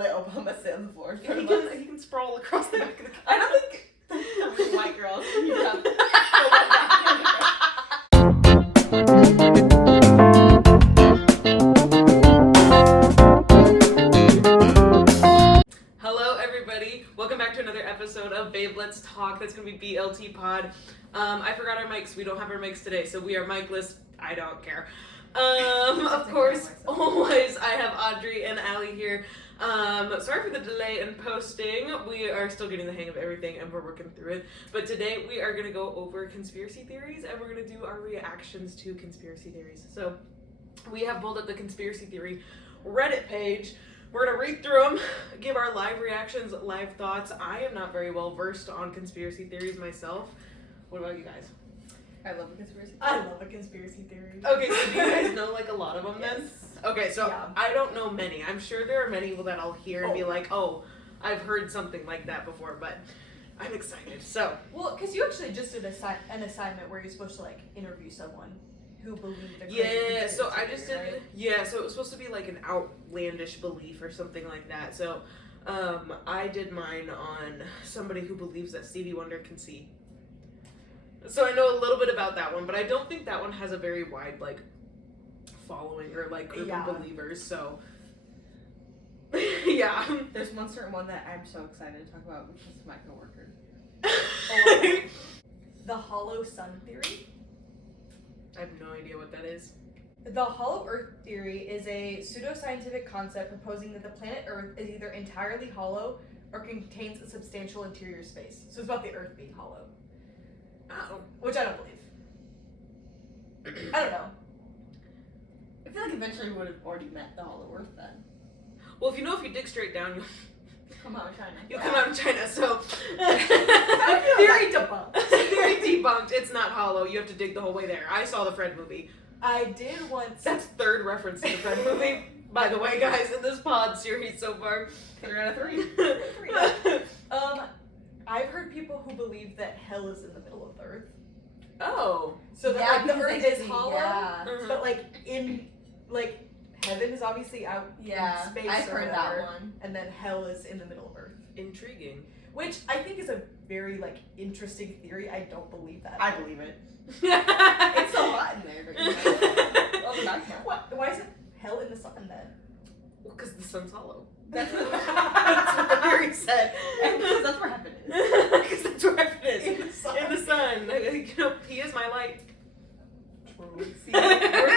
let Obama sit on the floor. He can sprawl across the back of the I don't think the white girls need to have Hello everybody, welcome back to another episode of Babe Let's Talk. That's going to be BLT Pod. I forgot our mics, we don't have our mics today, so we are micless. I don't care. Of course, always, I have Audrey and Allie here. Sorry for the delay in posting. We are still getting the hang of everything and we're working through it. But today we are going to go over conspiracy theories and we're going to do our reactions to conspiracy theories. So we have pulled up the conspiracy theory Reddit page. We're going to read through them, give our live reactions, live thoughts. I am not very well versed on conspiracy theories myself. What about you guys? I love a conspiracy theory. I love a conspiracy theory. Okay, so do you guys know like a lot of them then? Yes. Okay, so Yeah. I don't know many. I'm sure there are many that I'll hear and be like, oh, I've heard something like that before, but I'm excited. So, Well, because you actually just did an assignment where you're supposed to like interview someone who believed a crazy yeah, so I conspiracy just theory, did, right? yeah, so it was supposed to be like an outlandish belief or something like that. So, I did mine on somebody who believes that Stevie Wonder can see. So I know a little bit about that one, but I don't think that one has a very wide, like, following or, like, group Yeah. of believers, so, yeah. There's one certain one that I'm so excited to talk about because of my coworker. The hollow sun theory. I have no idea what that is. The hollow earth theory is a pseudoscientific concept proposing that the planet Earth is either entirely hollow or contains a substantial interior space. So it's about the Earth being hollow, Oh. which I don't believe. I don't know. I feel like eventually we would have already met the Hollow Earth then. Well, if you dig straight down, Come out of China. you'll come out of China, so. Theory debunked. Theory debunked. It's not hollow. You have to dig the whole way there. I saw the Fred movie. I did once. That's third reference to the Fred movie, by the way, guys, in this pod series so far. 3 out of 3. I've heard people who believe that hell is in the middle of the Earth. Oh. So that like, the because Earth they is see- hollow, Yeah. but like in like heaven is obviously out Yeah, in space I've or heard whatever, that one. and then hell is in the middle of Earth, Intriguing. which I think is a very like interesting theory. I don't believe that. I believe it. It's It's so hot in there. But you know, all the back now. What? Why is it hell in the sun then? Well, because the sun's hollow. That's what, That's what the theory said. and because that's where heaven is. Because that's where heaven is. In the sun. In the sun. You know, he is my light. True. See, we're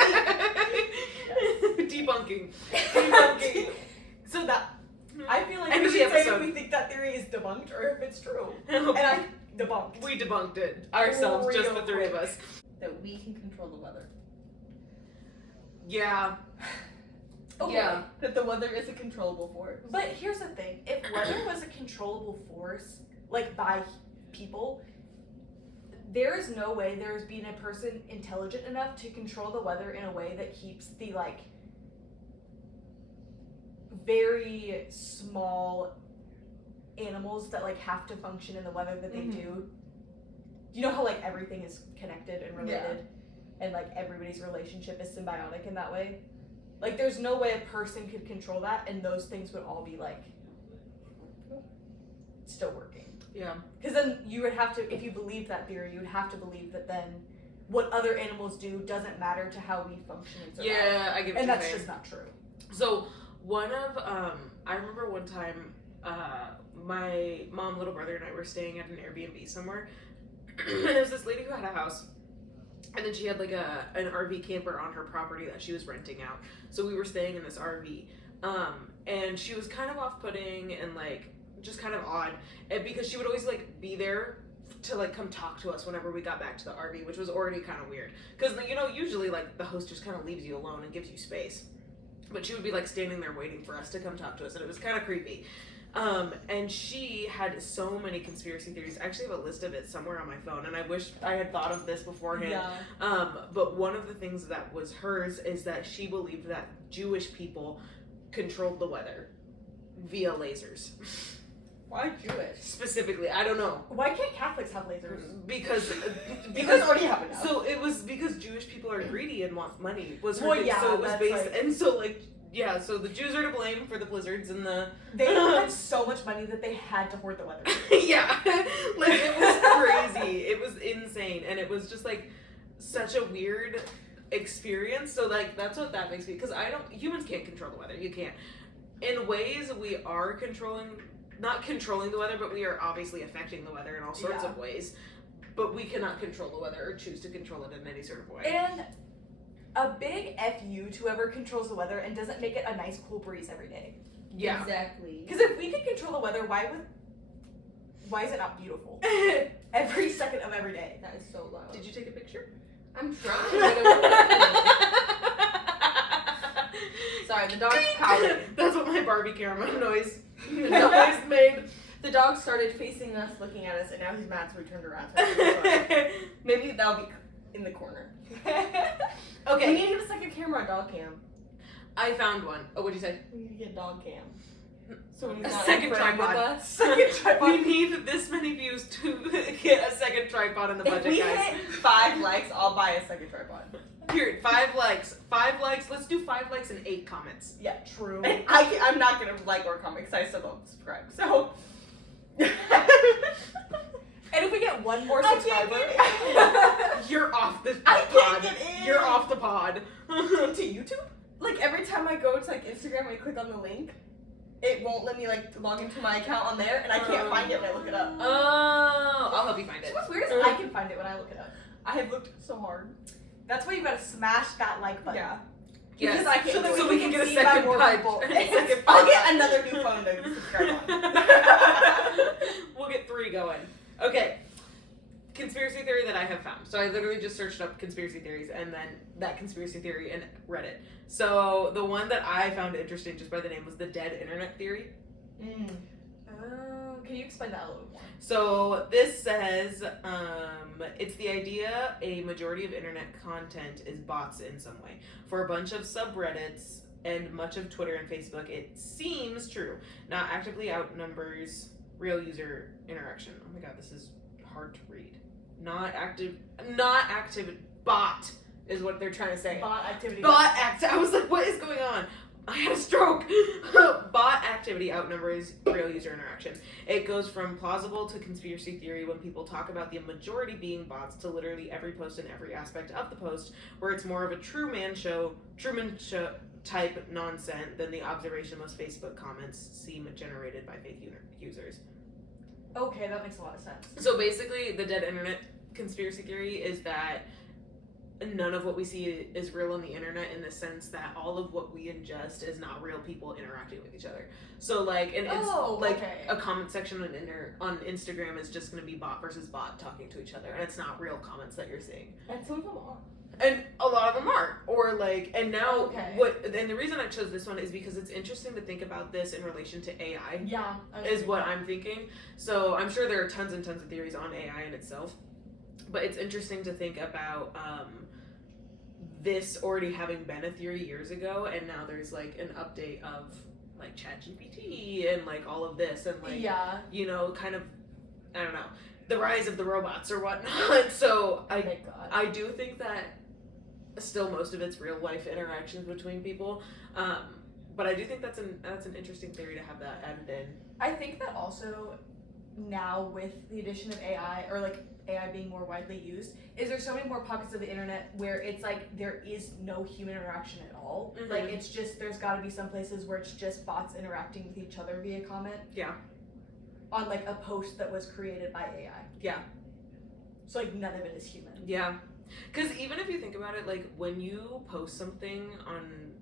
Debunking. Debunking. So that I feel like End we of the should say if episode. we think that theory is debunked or if it's true, And and I debunked. we debunked it ourselves, just the Real three of quick. us. that we can control the weather. Yeah. Okay. Yeah. That the weather is a controllable force. But here's the thing: if weather was a controllable force, like by people, there is no way there has been a person intelligent enough to control the weather in a way that keeps the like very small animals that like have to function in the weather that they do. You know how like everything is connected and related, and like everybody's relationship is symbiotic in that way. Like, there's no way a person could control that, and those things would all be, like, still working. Yeah. Because then you would have to, if you believed that theory, you would have to believe that then what other animals do doesn't matter to how we function and survive. Yeah, I get what And you're that's saying. just not true. So one of I remember one time my mom, little brother, and I were staying at an Airbnb somewhere, and there was this lady who had a house, and then she had like an RV camper on her property that she was renting out. So we were staying in this RV, and she was kind of off-putting and like just kind of odd, and because she would always like be there to like come talk to us whenever we got back to the RV, which was already kind of weird because you know usually like the host just kind of leaves you alone and gives you space. But she would be like standing there waiting for us to come talk to us, and it was kind of creepy. And she had so many conspiracy theories. I actually have a list of it somewhere on my phone, and I wish I had thought of this beforehand. Yeah. But one of the things that was hers is that she believed that Jewish people controlled the weather via lasers. Why Jewish? Specifically, I don't know. Why can't Catholics have lasers? Because already have enough. So it was because Jewish people are greedy and want money. Was her Well, thing. yeah, so it was that's based, like- and so like Yeah, so the Jews are to blame for the blizzards and the... They had so much money that they had to hoard the weather. Yeah, like, it was crazy. It was insane. And it was just, like, such a weird experience. So, like, that's what that makes me... Because humans can't control the weather. You can't. In ways, we are not controlling the weather, but we are obviously affecting the weather in all sorts of ways. But we cannot control the weather or choose to control it in any sort of way. And a big FU to whoever controls the weather and doesn't make it a nice cool breeze every day. Yeah. Exactly. Because if we could control the weather, why is it not beautiful? Every second of every day. That is so loud. Did you take a picture? I'm trying. But it won't let me. Sorry, the dog's pouting. That's what my Barbie camera noise made. The dog started facing us, looking at us, and now he's mad, so we turned around. Maybe that'll be in the corner. Okay. We need to get a second camera, a dog cam. I found one. Oh, what'd you say? We need to get a dog cam. So when he's A not second in frame with tripod. us. Second tripod. We need this many views to get a second tripod in the If budget, we guys. hit 5 likes, I'll buy a second tripod. Period. 5 likes. 5 likes. Let's do 5 likes and 8 comments. Yeah, true. And I'm not gonna like or comment because I still don't subscribe. So. And if we get one more I can't subscriber get You're off this I pod. can't get in. You're off the pod. to YouTube, Like every time I go to like Instagram, I click on the link. It won't let me like log into my account on there, and I can't find it when I look it up. Oh, I'll help you find it. what's weird is I can find it when I look it up. I have looked so hard. That's why you gotta smash that like button. Yeah. Yes. Because I can't So that So we can get a see by second more pod. people. Second I'll pod. get another new phone to subscribe on. We'll get 3 going. Okay. Conspiracy theory that I have found. So I literally just searched up conspiracy theories and then that conspiracy theory and read it. So the one that I found interesting just by the name was the dead internet theory. Oh, can you explain that a little more? So this says it's the idea a majority of internet content is bots in some way. For a bunch of subreddits and much of Twitter and Facebook, it seems true. Not actively outnumbers real user interaction. Oh my god, this is hard to read. Not active, bot is what they're trying to say. Bot activity. I was like, what is going on? I had a stroke. Bot activity outnumbers real user interaction. It goes from plausible to conspiracy theory when people talk about the majority being bots to literally every post and every aspect of the post, where it's more of a Truman Show type nonsense than the observation most Facebook comments seem generated by fake users. Okay, that makes a lot of sense. So basically, the dead internet conspiracy theory is that none of what we see is real on the internet in the sense that all of what we ingest is not real people interacting with each other. So like a comment section on Instagram is just going to be bot versus bot talking to each other, and it's not real comments that you're seeing. And some of them are. And a lot of them aren't. Or like, and now Okay. and the reason I chose this one is because it's interesting to think about this in relation to AI. Yeah. Is what I'm thinking. So I'm sure there are tons and tons of theories on AI in itself, but it's interesting to think about this already having been a theory years ago, and now there's like an update of like ChatGPT and like all of this and like you know, kind of, I don't know, the rise of the robots or whatnot. So Thank God. I do think that still most of it's real life interactions between people. But I do think that's an interesting theory to have that added in. I think that also now with the addition of AI, or like AI being more widely used, is there so many more pockets of the internet where it's like there is no human interaction at all. Mhm. Like it's just, there's got to be some places where it's just bots interacting with each other via comment. Yeah. On like a post that was created by AI. Yeah. So like none of it is human. Yeah. Because even if you think about it, like when you post something on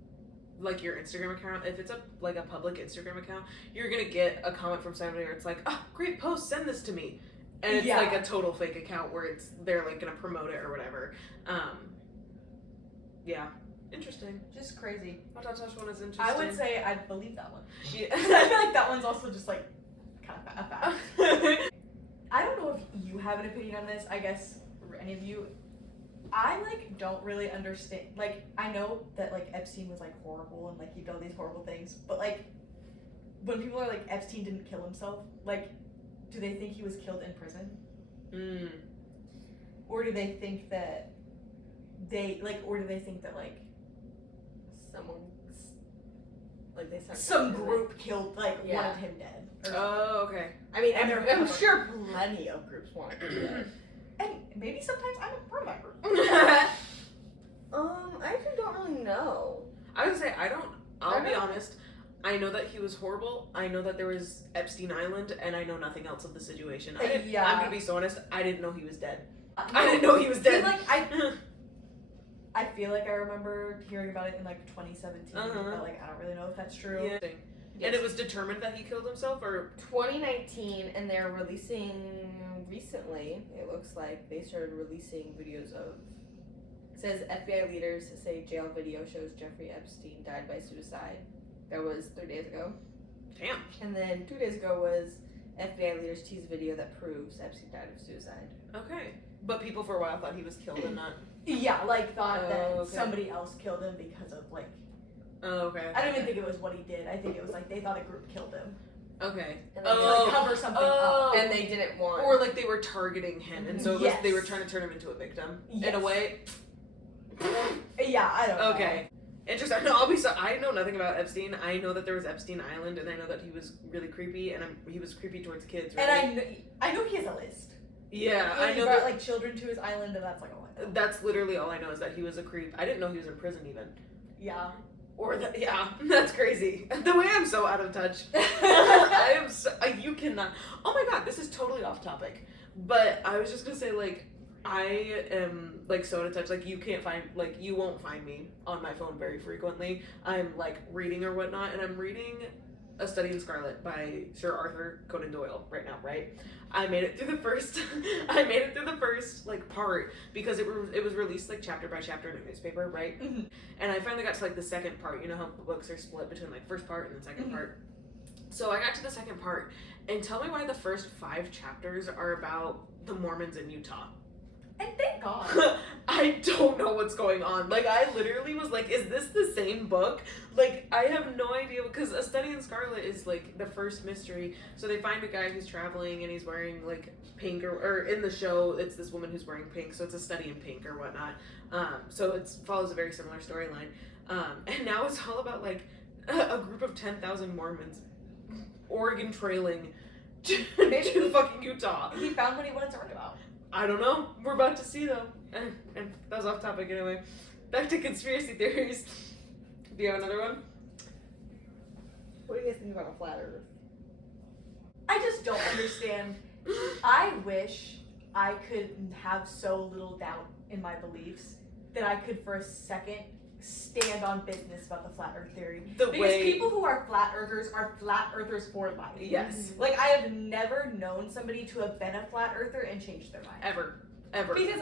like your Instagram account, if it's a public Instagram account, you're gonna get a comment from somebody where it's like, oh, great post, send this to me. And it's like a total fake account where they're like gonna promote it or whatever. Yeah. Interesting. Just crazy. I thought that one is interesting. I would say I'd believe that one. Yeah. I feel like that one's also just like kind of a fact. I don't know if you have an opinion on this, I guess, or any of you. I like don't really understand, like I know that like Epstein was like horrible and like he did all these horrible things, but like when people are like Epstein didn't kill himself, like do they think he was killed in prison? Or do they think that Like they sent some that to group killed, like, Yeah. wanted him dead. Or Oh, okay. I mean, And I'm, they're- I'm sure plenty of groups want to do that. And maybe sometimes I'm a part of that group. I actually don't really know. I would say I'll be don't- honest. I know that he was horrible. I know that there was Epstein Island, and I know nothing else of the situation. Yeah. I'm gonna be so honest. I didn't know he was dead. I didn't know he was dead. Like, I feel like I remember hearing about it in like 2017, but like I don't really know if that's true. Yeah. And it was determined that he killed himself, or 2019, and they're releasing recently. It looks like they started releasing videos of. It says FBI leaders say jail video shows Jeffrey Epstein died by suicide. That was 3 days ago. damn. And then 2 days ago was FBI leaders tease video that proves Epstein died of suicide. Okay. But people for a while thought he was killed and not. Yeah, like thought that Okay. somebody else killed him because of like. Oh, okay. I don't even think it was what he did. I think it was like they thought a group killed him. Okay. And they To Oh. like cover something Oh. up. and they didn't want. Or like they were targeting him, and so it was, they were Yes. trying to turn him into a victim. In Yes. a way. Yeah, I don't know. Okay. Interesting. No, I'll be so. I know nothing about Epstein. I know that there was Epstein Island, and I know that he was really creepy, and he was creepy towards kids. Right? And I know he has a list. yeah, Like, I he know brought that. like children to his island, and that's like all I know. That's literally all I know is that he was a creep. I didn't know he was in prison even. Yeah. Or that, yeah, that's crazy. The way I'm so out of touch. I am so, you cannot. Oh my god, this is totally off topic. But I was just gonna say, like, I am like so out of touch. Like, you won't find me on my phone very frequently. I'm like reading or whatnot, and I'm reading A Study in Scarlet by Sir Arthur Conan Doyle right now. Right, I made it through the first. I made it through the first like part because it was released like chapter by chapter in a newspaper, right? Mhm. And I finally got to like the second part. You know how books are split between like first part and the 2nd Mhm. part. So I got to the second part, and tell me why the first 5 chapters are about the Mormons in Utah. And thank God. I don't know what's going on. Like, I literally was like, is this the same book? Like, I have no idea, because A Study in Scarlet is like the first mystery. So they find a guy who's traveling and he's wearing like pink, or in the show it's this woman who's wearing pink, so it's a study in pink or whatnot. So it follows a very similar storyline. And now it's all about like a group of 10,000 Mormons Oregon trailing to fucking Utah. He found what he wanted to learn about. I don't know. We're about to see though. And that was off topic anyway. Back to conspiracy theories. Do you have another one? What do you guys think about a flat Earth? I just don't understand. I wish I could have so little doubt in my beliefs that I could for a second stand on business about the flat Earth theory. Because people who are flat earthers are flat earthers for life. Yes. Like, I have never known somebody to have been a flat earther and changed their mind. Ever. Because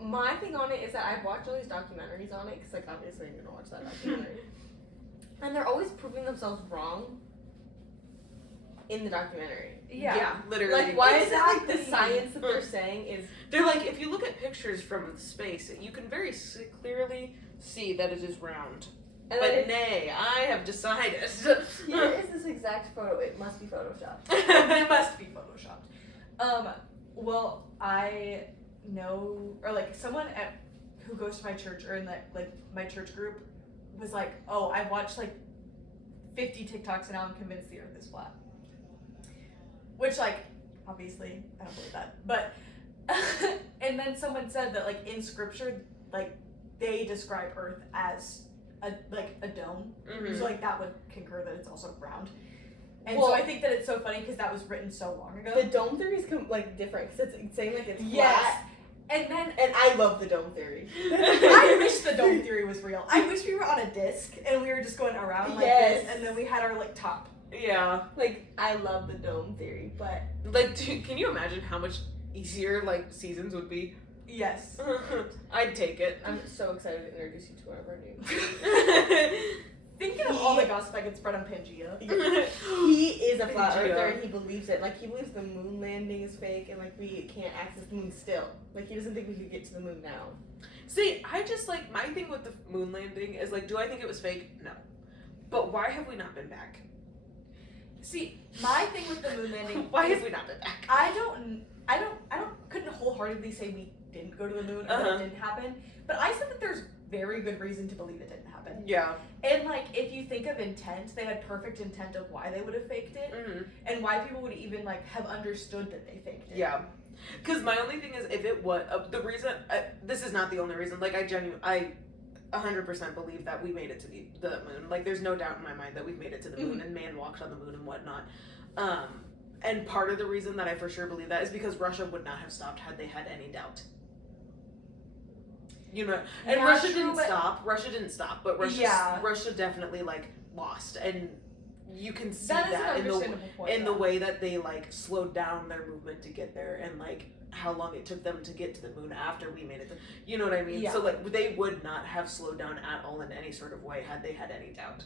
my thing on it is that I've watched all these documentaries on it, because like obviously I'm gonna watch that documentary, and they're always proving themselves wrong in the documentary. Yeah, literally. Like, why is it like the Exactly. science that they're saying is They're like, if you look at pictures from space, you can very clearly see that it is round. and But then nay, I have decided. here is this exact photo. It must be photoshopped. It must be photoshopped. Well, I know, or like someone who goes to my church, or in like my church group, was like, oh, I watched like 50 TikToks and now I'm convinced the Earth is flat. Which, like, obviously I don't believe that, but and then someone said that like in scripture, like they describe Earth as a dome. Mhm. So like that would concur that it's also round. And Well- so I think that it's so funny because that was written so long ago. The dome theory is like different because it's saying like it's Yes. flat, And then and I love the dome theory. I wish the dome theory was real. I wish we were on a disc and we were just going around like Yes. this, and then we had our like top. Yeah. Like, I love the dome theory, but Like, can you imagine how much easier like seasons would be? Yes. I'd take it. I'm so excited to introduce you to one of our new. Thinking of all the gossip I could spread on Pangea. He is a flat Pangea. earther and he believes it. Like, he believes the moon landing is fake and like we can't access the moon still. Like, he doesn't think we could get to the moon now. See, I just like my thing with the moon landing is like, do I think it was fake? No. But why have we not been back? See, my thing with the moon landing Why is have we not been back? I couldn't wholeheartedly say we didn't go to the moon or that Uh-huh. it didn't happen. But I said that there's very good reason to believe it didn't happen. Yeah. And like, if you think of intent, they had perfect intent of why they would have faked it, and why people would even like have understood that they faked it. Yeah. Because my only thing is, if it was the reason, this is not the only reason. Like, I 100% believe that we made it to the moon. Like, there's no doubt in my mind that we've made it to the moon and man walked on the moon and whatnot. And part of the reason that I for sure believe that is because Russia would not have stopped had they had any doubt. You know, and Yeah, Russia true, didn't but- stop. Russia didn't stop, but Russia definitely like lost, and you can see That is that an understandable point. in the way that they like slowed down their movement to get there, and like how long it took them to get to the moon after we made it. You know what I mean? Yeah. So like they would not have slowed down at all in any sort of way had they had any doubt.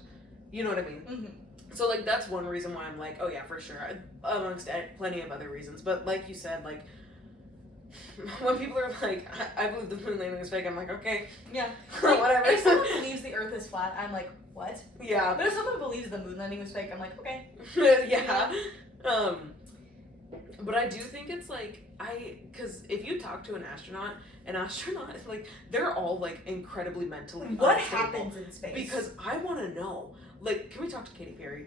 You know what I mean? Mm-hmm. So like that's one reason why I'm like, oh yeah, for sure, amongst plenty of other reasons. But like you said, like when people are like, I believe the moon landing was fake, I'm like, okay, Yeah. whatever. If someone believes the Earth is flat, I'm like, what? Yeah. But if someone believes the moon landing was fake, I'm like, okay. Yeah. But I do think it's like, because if you talk to an astronaut, like, they're all like incredibly mentally What unstable. happens in space? Because I want to know. Like, can we talk to Katy Perry?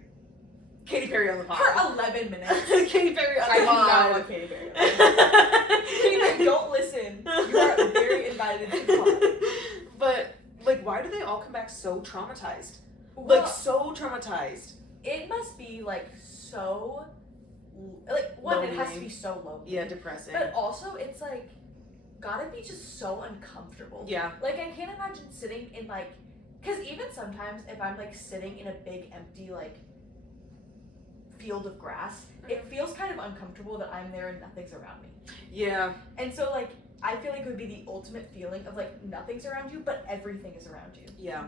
Katy Perry on the pod. for 11 minutes. Katy Perry on I the do not pod. want Katy Perry. Katy Perry, don't listen. You are very invited to the pod. But like, why do they all come back so traumatized? Well, Like, so traumatized. it must be like so, like, one, it has to Lonely. be so lonely. Yeah, depressing. But also, it's like, gotta be just so uncomfortable. Yeah. Like, I can't imagine sitting in like, because even sometimes if I'm like sitting in a big empty like field of grass, it feels kind of uncomfortable that I'm there and nothing's around me. Yeah. And so like, I feel like it would be the ultimate feeling of like nothing's around you, but everything is around you. Yeah.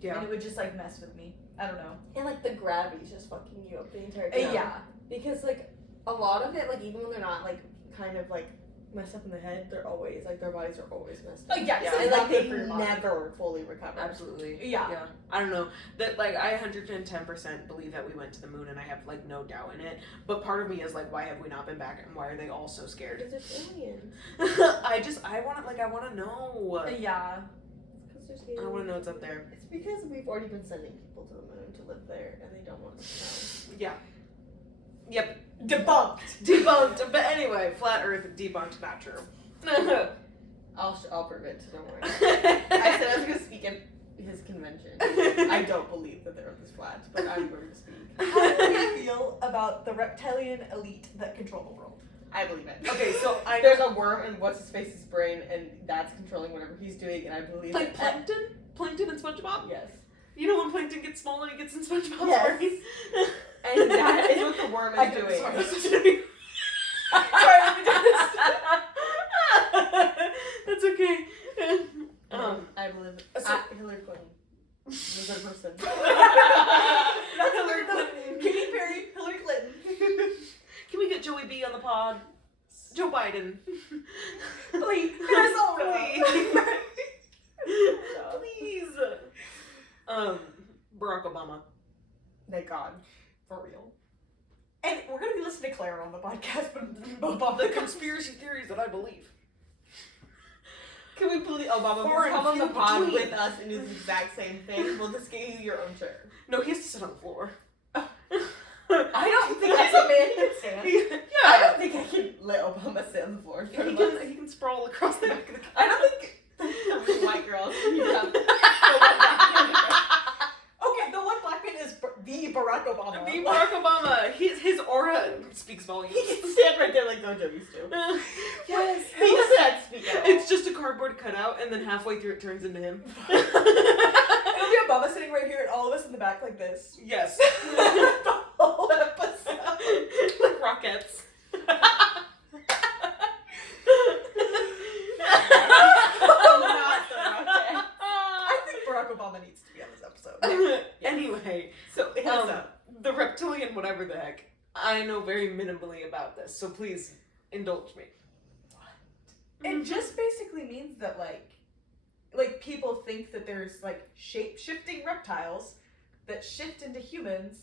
Yeah. And it would just like mess with me. I don't know. And like the gravity's just fucking you up the entire time. Yeah. Because like a lot of it, like even when they're not like kind of like messed up in the head, they're always like their bodies are always messed up. Yeah, Yeah. so And it's like not they good for your body. never fully recover. Absolutely. Yeah. Yeah. I don't know. That like I 110% believe that we went to the moon, and I have like no doubt in it. But part of me is like, why have we not been back, and why are they all so scared? Because it's aliens. I want to know. Yeah. It's 'cause there's I want to aliens. know what's up there. It's because we've already been sending people to the moon to live there, and they don't want us Yeah. Yep. Debunked. Debunked. But anyway, flat Earth debunked. Not true. to know. I'll prove it. Don't worry. I said I was gonna speak at his convention. I don't believe that the Earth is flat, but I'm going to speak. How do you feel about the reptilian elite that control the world? I believe it. Okay, so There's a worm in what's his face's brain, and that's controlling whatever he's doing, and I believe like it. Plankton? Plankton and SpongeBob? Yes. You know when Plankton gets small and he gets in SpongeBob's Yes. brain? And that is what the worm is doing. Sorry, that's okay. I believe so- Hillary Clinton was a person. That's Hillary Hillary Clinton. Clinton. Katy Perry, Hillary Clinton. Can we get Joey B on the pod? Joe Biden. Please, Arizona. Please. Barack Obama. Thank God. For real. And we're gonna be listening to Claire on the podcast, but The conspiracy theories that I believe. Can we believe Obama Far will come on and the few pod between. with us and do the exact same thing? We'll just get you your own chair. No, he has to sit on the floor. I don't think that's a man can stand. I Yeah. don't think I can let Obama sit on the floor in front of us. He can sprawl across the back of the I don't think the three white girls need to have Okay, the one black man is the Barack Obama. The Barack Obama. His aura speaks volumes. He can stand right there like Gojo used to. Yes. He doesn't have to speak at all. It's just a cardboard cutout, and then halfway through it turns into him. It'll be Obama sitting right here and all of us in the back like this. Yes. The whole episode. Like rockets. I think Barack Obama needs to be on this episode. Anyway, So it has up. the reptilian whatever the heck, I know very minimally about this, so please indulge me. It just basically means that like people think that there's like shape-shifting reptiles that shift into humans,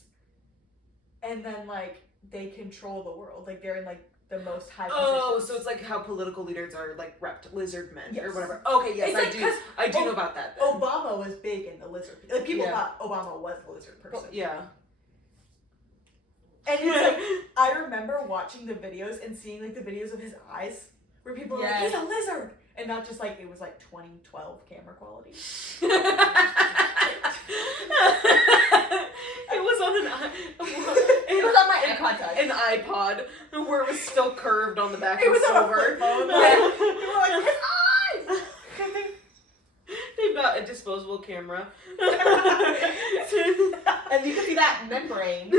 and then like they control the world. Like they're in like the most high Oh, positions. so it's like how political leaders are like lizard men or Yes. whatever. Okay, yes, It's I like, do. 'cause I do know about that. Then. Obama was big in the lizard. Like people Yeah. thought Obama was the lizard person. Yeah. And it's like I remember watching the videos and seeing like the videos of his eyes where people were like, Yes. he's a lizard, and not just like it was like 2012 camera quality. It was on an It was on my iPod Touch. an iPod where it was still curved on the back. It and was on a silver. flip phone. Yeah. People were like, his eyes. They've got a disposable camera. And you can see that membrane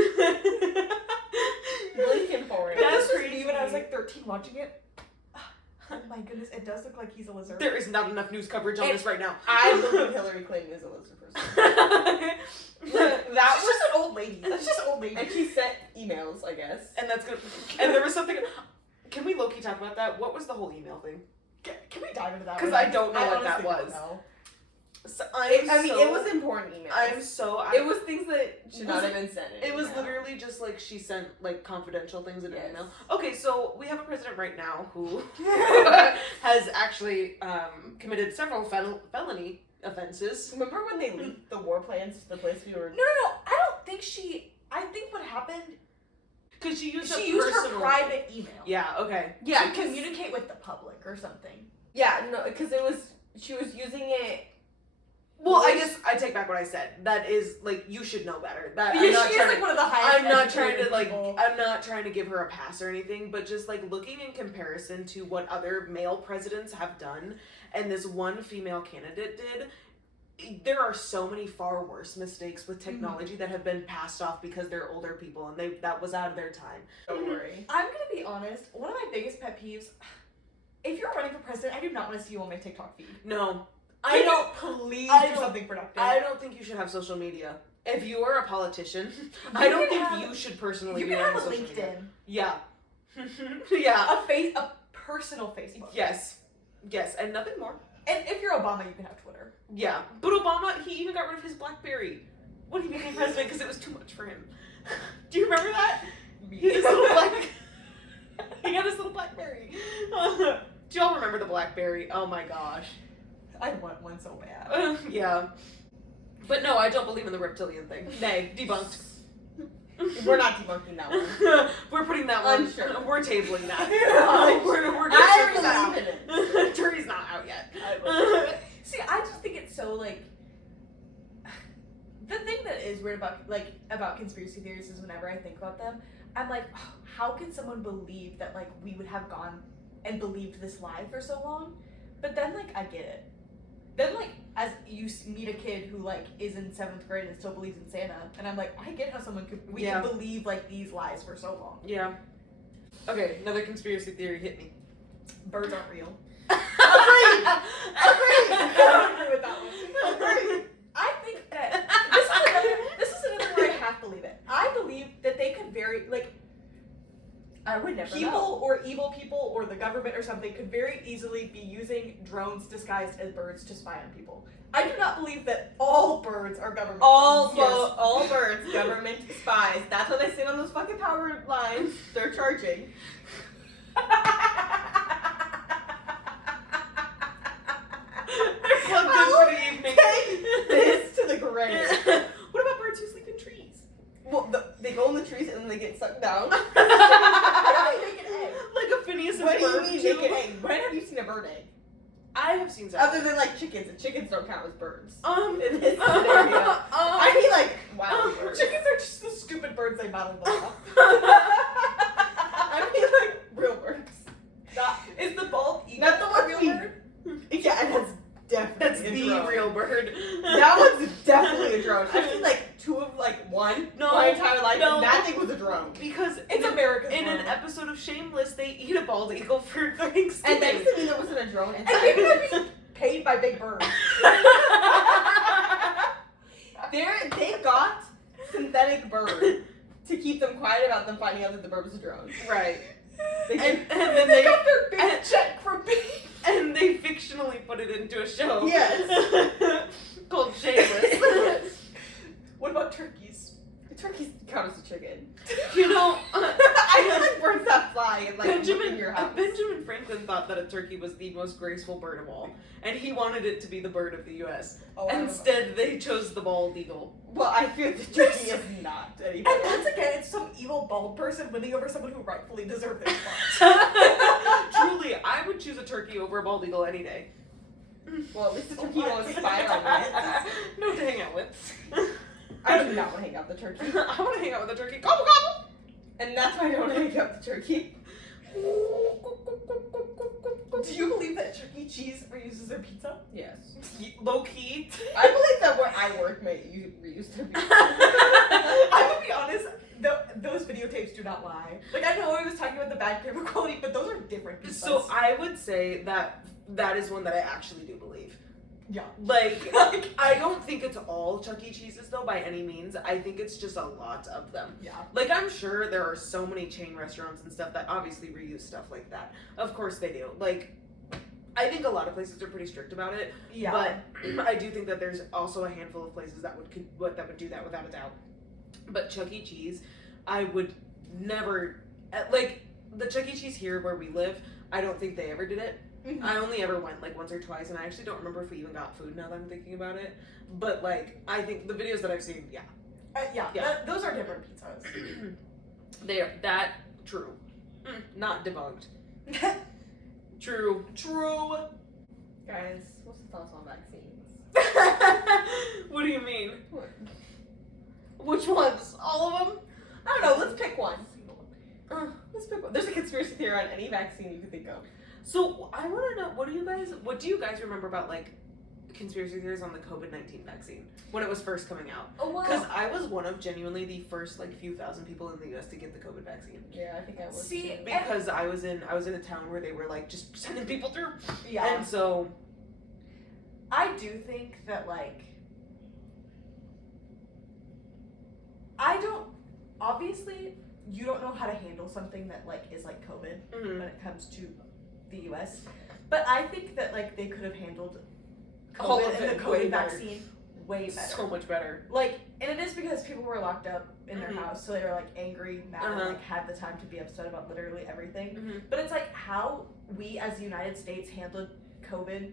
blinking forward. That's That's just me crazy. when I was like 13 watching it. Oh my goodness, it does look like he's a lizard. There is not enough news coverage on It- this right now. I believe Hillary Clinton is a lizard person. That That was just an old lady. That's just old lady. And she sent emails, I guess. And that's good. And there was something. Can we low-key talk about that? What was the whole email thing? Can we dive into that? 'Cause one? I don't know what that honestly don't was. know. So It was important emails. I'm so. It was things that should not Was have been sent. in It was email. literally just like she sent like confidential things in an Yes. email. Okay, so we have a president right now who has actually committed several felony offenses. Remember when they leaked the war plans to the place we were? No. I don't think she. I think what happened. Because she used She a used her personal. private email. Yeah. Okay. Yeah, To 'cause- communicate with the public or something. Yeah, no, because she was using it. Well, I guess I take back what I said. That is like you should know better. That Yeah, I'm not she is trying like to. one of the highest. I'm not trying to educated like. people. I'm not trying to give her a pass or anything, but just like looking in comparison to what other male presidents have done, and this one female candidate did. There are so many far worse mistakes with technology that have been passed off because they're older people and that was out of their time. Don't worry. I'm gonna be honest. One of my biggest pet peeves. If you're running for president, I do not want to see you on my TikTok feed. No, I Can don't. Please I do don't- something productive. I don't think you should have social media. If you are a politician, I You don't can think have- you should personally You be can running have a social media. LinkedIn, Yeah. Yeah. a personal Facebook. Yes. Yes, and nothing more. And if you're Obama, you can have Twitter. Yeah, but Obama, he even got rid of his BlackBerry when he became president because it was too much for him. Do you remember that? He had his little he got his little BlackBerry. Do y'all remember the BlackBerry? Oh my gosh. I want one so bad. Yeah. But no, I don't believe in the reptilian thing. Nay, debunked. We're not debunking that one. We're putting that one. Unsure. We're tabling that. we're I jury's out. believe in it. Jury's not out yet. See, I just think it's so like. The thing that is weird about conspiracy theories is whenever I think about them, I'm like, oh, how can someone believe that like we would have gone and believed this lie for so long? But then like I get it. Then like as you meet a kid who like is in 7th grade and still believes in Santa, and I'm like, I get how someone could Yeah. can believe like these lies for so long. Yeah. Okay, another conspiracy theory hit me. Birds aren't real. Agreed. I agree with that one. Agreed. I think that this is another where I half believe it. I believe that they could I would never people know. or evil people or the government or something could very easily be using drones disguised as birds to spy on people. I do not believe that all birds are government. All drones. all birds, government spies. That's when they sit on those fucking power lines. They're charging. They're plugged in for the evening. Take this to the grave. What about birds who sleep in trees? Well, they go in the trees and then they get sucked down. How do they make an egg? Like a Phineas and What do you Ferb mean too. make an egg? When have you seen a bird egg? I have seen some. Other than like chickens, and chickens don't count as birds. In this scenario. I mean like wild birds. Chickens are just the stupid birds they model them off. I mean like real birds. Is the bald eagle Not the a ones real we- bird? Yeah, and that's definitely That's a the drone. real bird. That one's definitely a drone. I've seen like two of like one No, my entire life, no. and that thing was a drone. Because It's in, America's in an world. episode of Shameless, they eat a bald eagle for Thanksgiving. And that doesn't mean there wasn't a drone And maybe inside. they're being paid by big birds. They got synthetic bird to keep them quiet about them finding out that the bird was a drone. Right. They And did- then They they got their big and- check from big. and they fictionally put it into a show. Yes. Called Shameless. What about turkeys? The turkeys count as a chicken. You know, I I like birds that fly and like live in your house. Benjamin Franklin thought that a turkey was the most graceful bird of all, and he wanted it to be the bird of the U.S. Oh, Instead, they chose the bald eagle. well, I feel the turkey is not anymore. And once again, it's some evil bald person winning over someone who rightfully deserved their spot. Truly, I would choose a turkey over a bald eagle any day. Well, at least the turkey won't spy on me. No to hang out with. I do not want to hang out with the turkey. I want to hang out with a turkey. Gobble gobble! And that's why I don't hang out with the turkey. Do you believe that Chuck E. Cheese reuses their pizza? Yes. Low key. I believe that where I work may reuse their pizza. I'm gonna be honest, those videotapes do not lie. Like, I know I was talking about the bad camera quality, but those are different pizzas. So I would say that is one that I actually do believe. yeah. Like, I don't think it's all Chuck E. Cheese's though by any means. I think it's just a lot of them. Yeah. Like, I'm sure there are so many chain restaurants and stuff that obviously reuse stuff like that. Of course they do. Like, I think a lot of places are pretty strict about it. Yeah. But I do think that there's also a handful of places that would do that without a doubt. But Chuck E. Cheese, I would never, like, the Chuck E. Cheese here where we live, I don't think they ever did it. I only ever went like once or twice, and I actually don't remember if we even got food now that I'm thinking about it. But like, I think the videos that I've seen, yeah. Yeah. Those are different pizzas. They are that true. Not debunked. True. True. Guys, what's the thoughts on vaccines? What do you mean? What? Which ones? All of them? I don't know, let's pick one. Let's pick one. There's a conspiracy theory on any vaccine you can think of. So I want to know, what do you guys remember about like conspiracy theories on the COVID-19 vaccine when it was first coming out? Oh, well. Because I was one of genuinely the first like few thousand people in the U.S. to get the COVID vaccine. Yeah, I think I was. See, too. Because I was in a town where they were like just sending people through. Yeah. And so I do think that, like, I don't, obviously, you don't know how to handle something that, like, is like COVID when it comes to the U.S. But I think that, like, they could have handled All COVID of and it the way COVID better. vaccine way better. So much better. Like, and it is because people were locked up in their Mhm. house, so they were, like, angry, mad, and, Uh-huh. like, had the time to be upset about literally everything. Mhm. But it's, like, how we as the United States handled COVID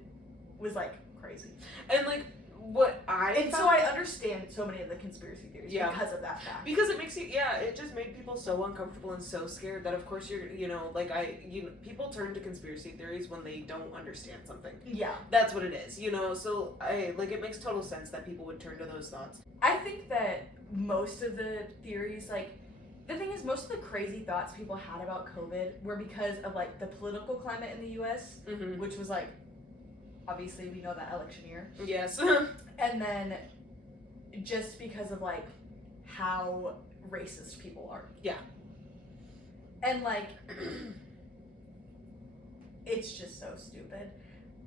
was, like, crazy. And like what I And so found- I understand so many of the conspiracy theories Yeah. because of that fact. because it makes you, it just made people so uncomfortable and so scared that of course people turn to conspiracy theories when they don't understand something. Yeah. That's what it is, so it makes total sense that people would turn to those thoughts. I think that most of the theories, like, the thing is, most of the crazy thoughts people had about COVID were because of, like, the political climate in the U.S., Mm-hmm. which was, like, obviously we know that election year. Yes. And then just because of, like, how racist people are. Yeah. And, like, it's just so stupid.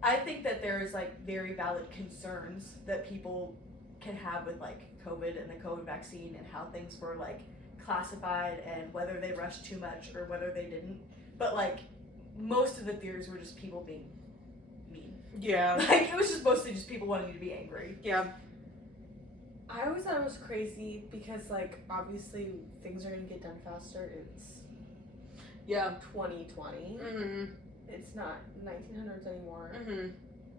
I think that there is, like, very valid concerns that people can have with, like, COVID and the COVID vaccine and how things were, like, classified and whether they rushed too much or whether they didn't. But, like, most of the theories were just people being mean. Yeah. Like, it was just mostly just people wanting you to be angry. Yeah. I always thought it was crazy because, like, obviously things are gonna get done faster. It's Yeah. 2020. Mm-hmm. It's not 1900s anymore. Mm-hmm.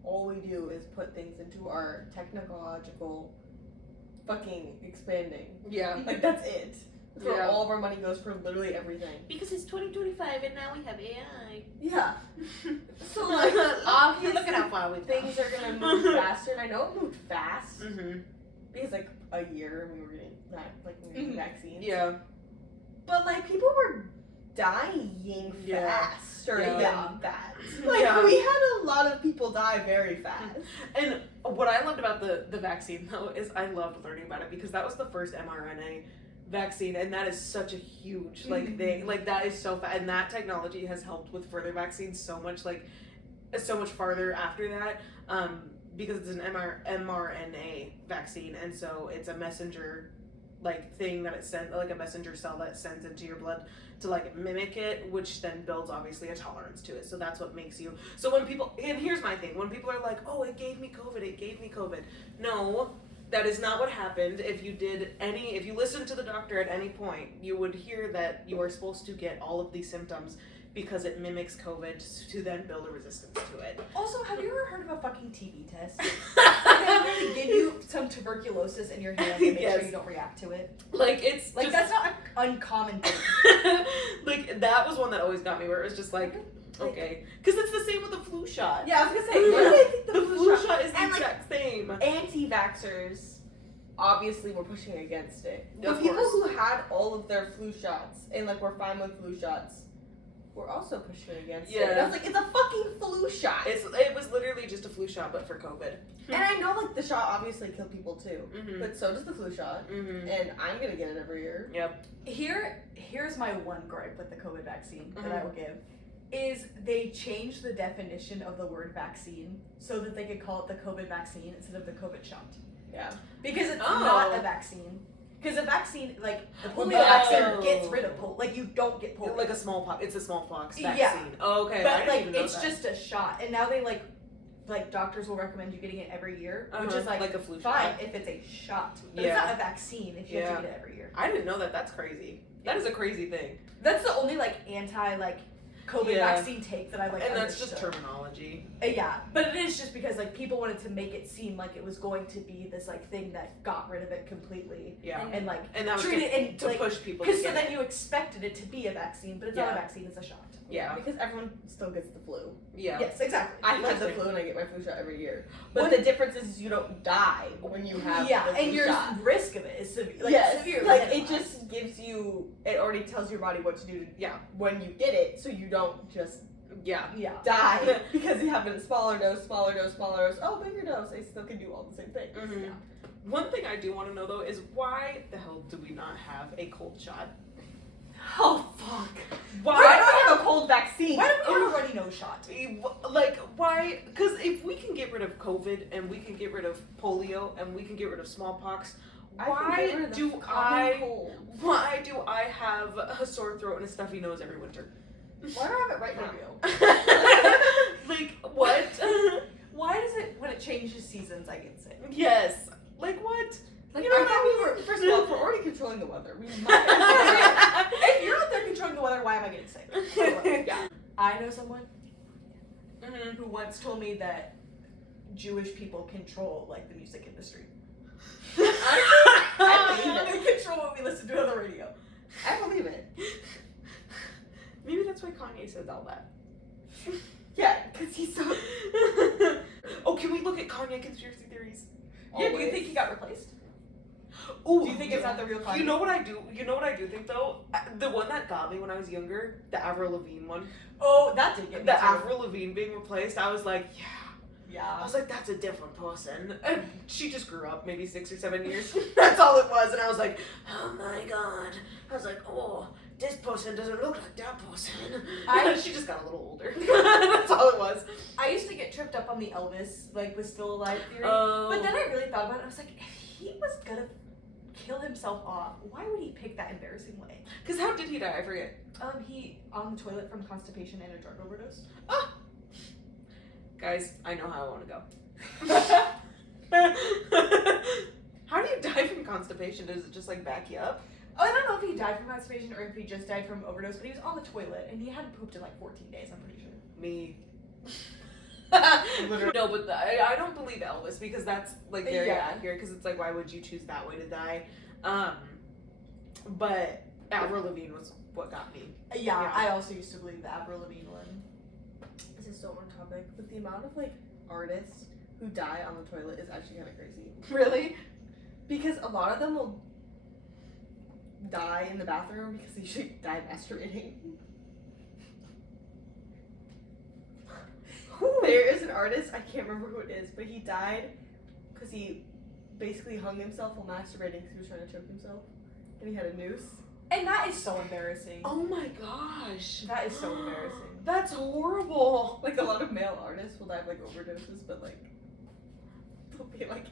All we do is put things into our technological fucking expanding. Yeah. Like, that's it. That's where Yeah. all of our money goes for literally everything. Because it's 2025 and now we have AI. Yeah. So, like, obviously, look at how far we've things are gonna move faster, and I know it moved fast Mm-hmm. because, like, a year we were getting that, like, we were getting vaccines. Yeah. But, like, people were dying Yeah. faster Yeah. than that. Like, Yeah. we had a lot of people die very fast. And what I loved about the vaccine, though, is I loved learning about it because that was the first mRNA vaccine, and that is such a huge, like, thing. Like, that is so and that technology has helped with further vaccines so much, like, so much farther after that, because it's an mRNA vaccine, and so it's a messenger, like, thing that it sends, like, a messenger cell that sends into your blood to, like, mimic it, which then builds, obviously, a tolerance to it. So that's what makes you, so when people, and here's my thing, when people are like, oh, it gave me COVID, no, That is not what happened. If you listened to the doctor at any point, you would hear that you are supposed to get all of these symptoms because it mimics COVID to then build a resistance to it. Also, have you ever heard of a fucking TB test? They literally give you some tuberculosis in your hand and make sure you don't react to it. Like, it's like, just, that's not an uncommon thing. like, that was one that always got me, where it was just like, okay. Because it's the same with the flu shot. Yeah, I was gonna say, really? I think the flu shot is the and, exact same. Anti-vaxxers obviously were pushing against it. The Of people course. who had all of their flu shots and like were fine with flu shots were also pushing against it. And I was like, it's a fucking flu shot. It was literally just a flu shot, but for COVID. And I know like the shot obviously killed people too, Mm-hmm. but so does the flu shot. Mm-hmm. And I'm gonna get it every year. Yep. Here's my one gripe with the COVID vaccine that I will give. Is they changed the definition of the word vaccine so that they could call it the COVID vaccine instead of the COVID shot. Yeah. Because it's Oh. not a vaccine. Because a vaccine, like, the polio Oh. vaccine gets rid of polio. Like, you don't get polio. Like a smallpox. It's a smallpox Yeah. vaccine. Oh, okay. I but, didn't like, even know it's that. just a shot. And now they, like, doctors will recommend you getting it every year, which Uh-huh. is, like a flu fine shot. if it's a shot. But Yeah. it's not a vaccine if you have to get it every year. I didn't know that. That's crazy. That is a crazy thing. That's the only, like, COVID vaccine take that I, like, And that's just understood. terminology. Yeah, but it is just because, like, people wanted to make it seem like it was going to be this, like, thing that got rid of it completely. Yeah. And, like, And that was treat it and, to like, push people to because so get then it. you expected it to be a vaccine, but it's not a vaccine, it's a shot. Yeah. Because everyone still gets the flu. Yeah. Yes, exactly. I have the Interesting. flu and I get my flu shot every year. But What- the difference is you don't die when you have the flu and your shot. risk of it is severe. Like, Yes, severely like it minimized. just gives you, it already tells your body what to do Yeah. when you get it, so you don't just Yeah. die because you have a smaller dose, smaller dose, smaller dose. Oh, bigger dose. I still can do all the same thing. Mm-hmm. Yeah. One thing I do want to know though is why the hell do we not have a cold shot? Oh fuck! Why? Why don't I have a cold vaccine? Why don't we have a runny nose shot? Like, why? Because if we can get rid of COVID and we can get rid of polio and we can get rid of smallpox, why do I have a sore throat and a stuffy nose every winter? Why do I have it right now? Like, what? Why does it, when it changes seasons, I get sick? Yes. Like, what? Like, You know I what thought I we were, mean? first of all, if we're already controlling the weather, we might If you're out there controlling the weather, why am I getting sick? yeah. I know someone Mhm. who once told me that Jewish people control, like, the music industry. I believe it. They control what we listen to on the radio. I believe it. Maybe that's why Kanye says all that. Yeah, because he's so... Oh, can we look at Kanye conspiracy theories? Yeah, do you think he got replaced? Ooh, Do you think it's not the real Kanye? You know what I do? You know what I do think though? The one that got me when I was younger, the Avril Lavigne one. Oh, that did get me The too. Avril Lavigne being replaced, I was like, yeah. I Yeah. was like, that's a different person. And she just grew up maybe 6 or 7 years. That's all it was. And I was like, oh my god. I was like, oh, this person doesn't look like that person. She just got a little older. That's all it was. I used to get tripped up on the Elvis, like, was still alive theory. Oh. But then I really thought about it. I was like, if he was gonna kill himself off, why would he pick that embarrassing way? Because how did he die? I forget. He on the toilet from constipation and a drug overdose. Guys, I know how I want to go. How do you die from constipation? Does it just like back you up? Oh, I don't know if he died from constipation or if he just died from overdose, but he was on the toilet and he hadn't pooped in like 14 days, I'm pretty sure. Me. No, but I don't believe Elvis because that's like very accurate because it's like why would you choose that way to die? But Avril Lavigne was what got me. Yeah, I also used to believe the Avril Lavigne one. This is so on topic, but the amount of like artists who die on the toilet is actually kind of crazy. Really? Because a lot of them will die in the bathroom because they usually die masturbating. There is an artist, I can't remember who it is, but he died because he basically hung himself while masturbating because he was trying to choke himself. And he had a noose. And that is so embarrassing. Oh my gosh. That is so embarrassing. That's horrible. Like a lot of male artists will die of like overdoses, but like they'll be like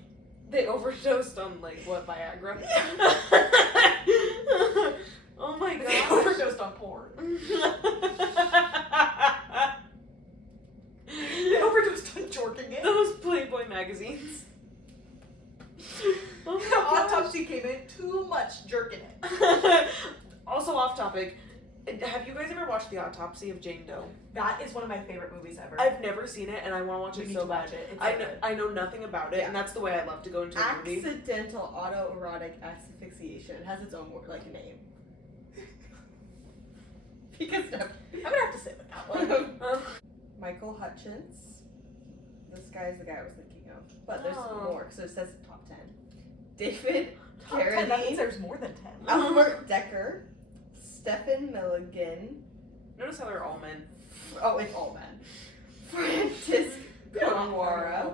They overdosed on like what, Viagra? Oh my They gosh. overdosed on porn. They overdosed on jorking it. Those Playboy magazines. off topic. Have you guys ever watched The Autopsy of Jane Doe? That is one of my favorite movies ever. I've never seen it, and I want to watch We it need so to bad. watch it. It's so good. I know nothing about it, Yeah. and that's the way I love to go into a movie. Accidental autoerotic asphyxiation. It has its own like name. Because I'm gonna have to sit with that one. Michael Hutchins. This guy is the guy I was thinking of, but there's Oh. more because it says top 10. David Top 10, that means Carradine, there's more than 10. Albert Decker, Stephen Milligan. Notice how they're all men. Oh, it's all men. Francis Kawara,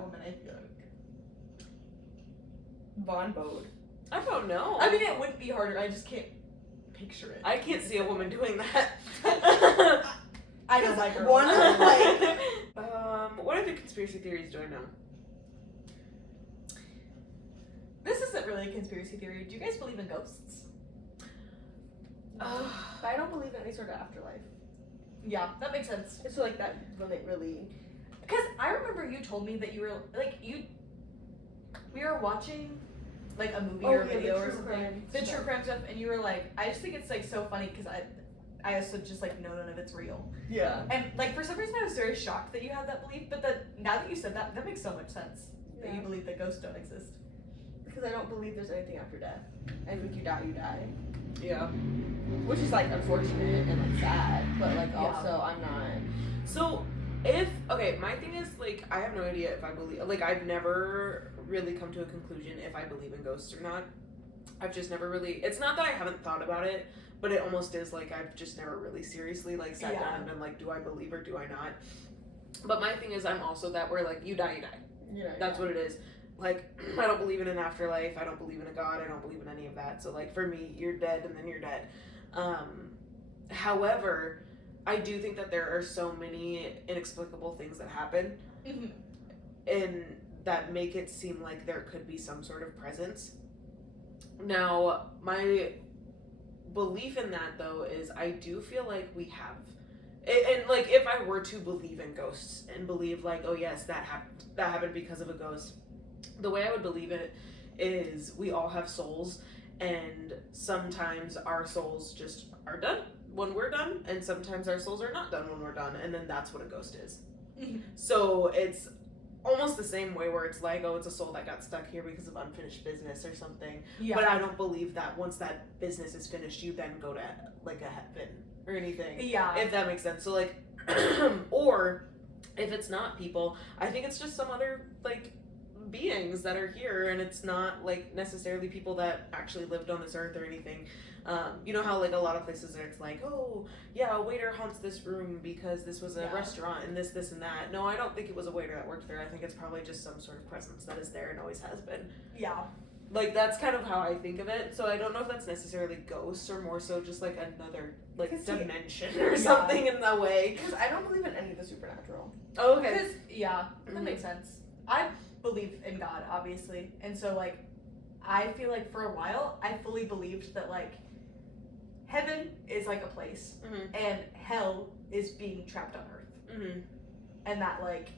Von Bode. I don't know. I mean, it wouldn't be harder. I just can't picture it. I can't see a woman doing that. I know my girl. One of like what other conspiracy theories do I know? This isn't really a conspiracy theory. Do you guys believe in ghosts? But I don't believe in any sort of afterlife. Yeah, that makes sense. It's like that when it really. Because I remember you told me that you were like we were watching like a movie or a video or something, the true crime stuff, and you were like, I just think it's like so funny because I also just like know none of it's real. Yeah. And like for some reason I was very shocked that you had that belief, but that now that you said that, that makes so much sense that you believe that ghosts don't exist. Because I don't believe there's anything after death. I think you die, you die. Yeah. Which is like unfortunate and like sad, but like Yeah. also I'm not. So my thing is like I have no idea if I believe, like I've never really come to a conclusion if I believe in ghosts or not. I've just never really, it's not that I haven't thought about it, but it almost is like I've just never really seriously like sat down and been like, do I believe or do I not? But my thing is I'm also that where like you die, you die. You know, That's what it is. Like, I don't believe in an afterlife. I don't believe in a God. I don't believe in any of that. So, like, for me, you're dead and then you're dead. However, I do think that there are so many inexplicable things that happen and that make it seem like there could be some sort of presence. Now, my belief in that, though, is I do feel like we have. And, like, if I were to believe in ghosts and believe, like, oh, yes, that happened because of a ghost, the way I would believe it is we all have souls, and sometimes our souls just are done when we're done, and sometimes our souls are not done when we're done, and then that's what a ghost is. So it's almost the same way where it's like, oh, it's a soul that got stuck here because of unfinished business or something. Yeah. But I don't believe that once that business is finished, you then go to like a heaven or anything. Yeah. If that makes sense. So like, or if it's not people, I think it's just some other like beings that are here, and it's not like necessarily people that actually lived on this earth or anything. You know how like a lot of places it's like, oh yeah, a waiter haunts this room because this was a restaurant and this and that. No, I don't think it was a waiter that worked there. I think it's probably just some sort of presence that is there and always has been. Yeah. Like that's kind of how I think of it. So I don't know if that's necessarily ghosts or more so just like another like dimension or something in that way. Because I don't believe in any of the supernatural. Oh, okay. Because that makes sense. I believe in God, obviously, and so like I feel like for a while I fully believed that like heaven is like a place and hell is being trapped on earth, and that like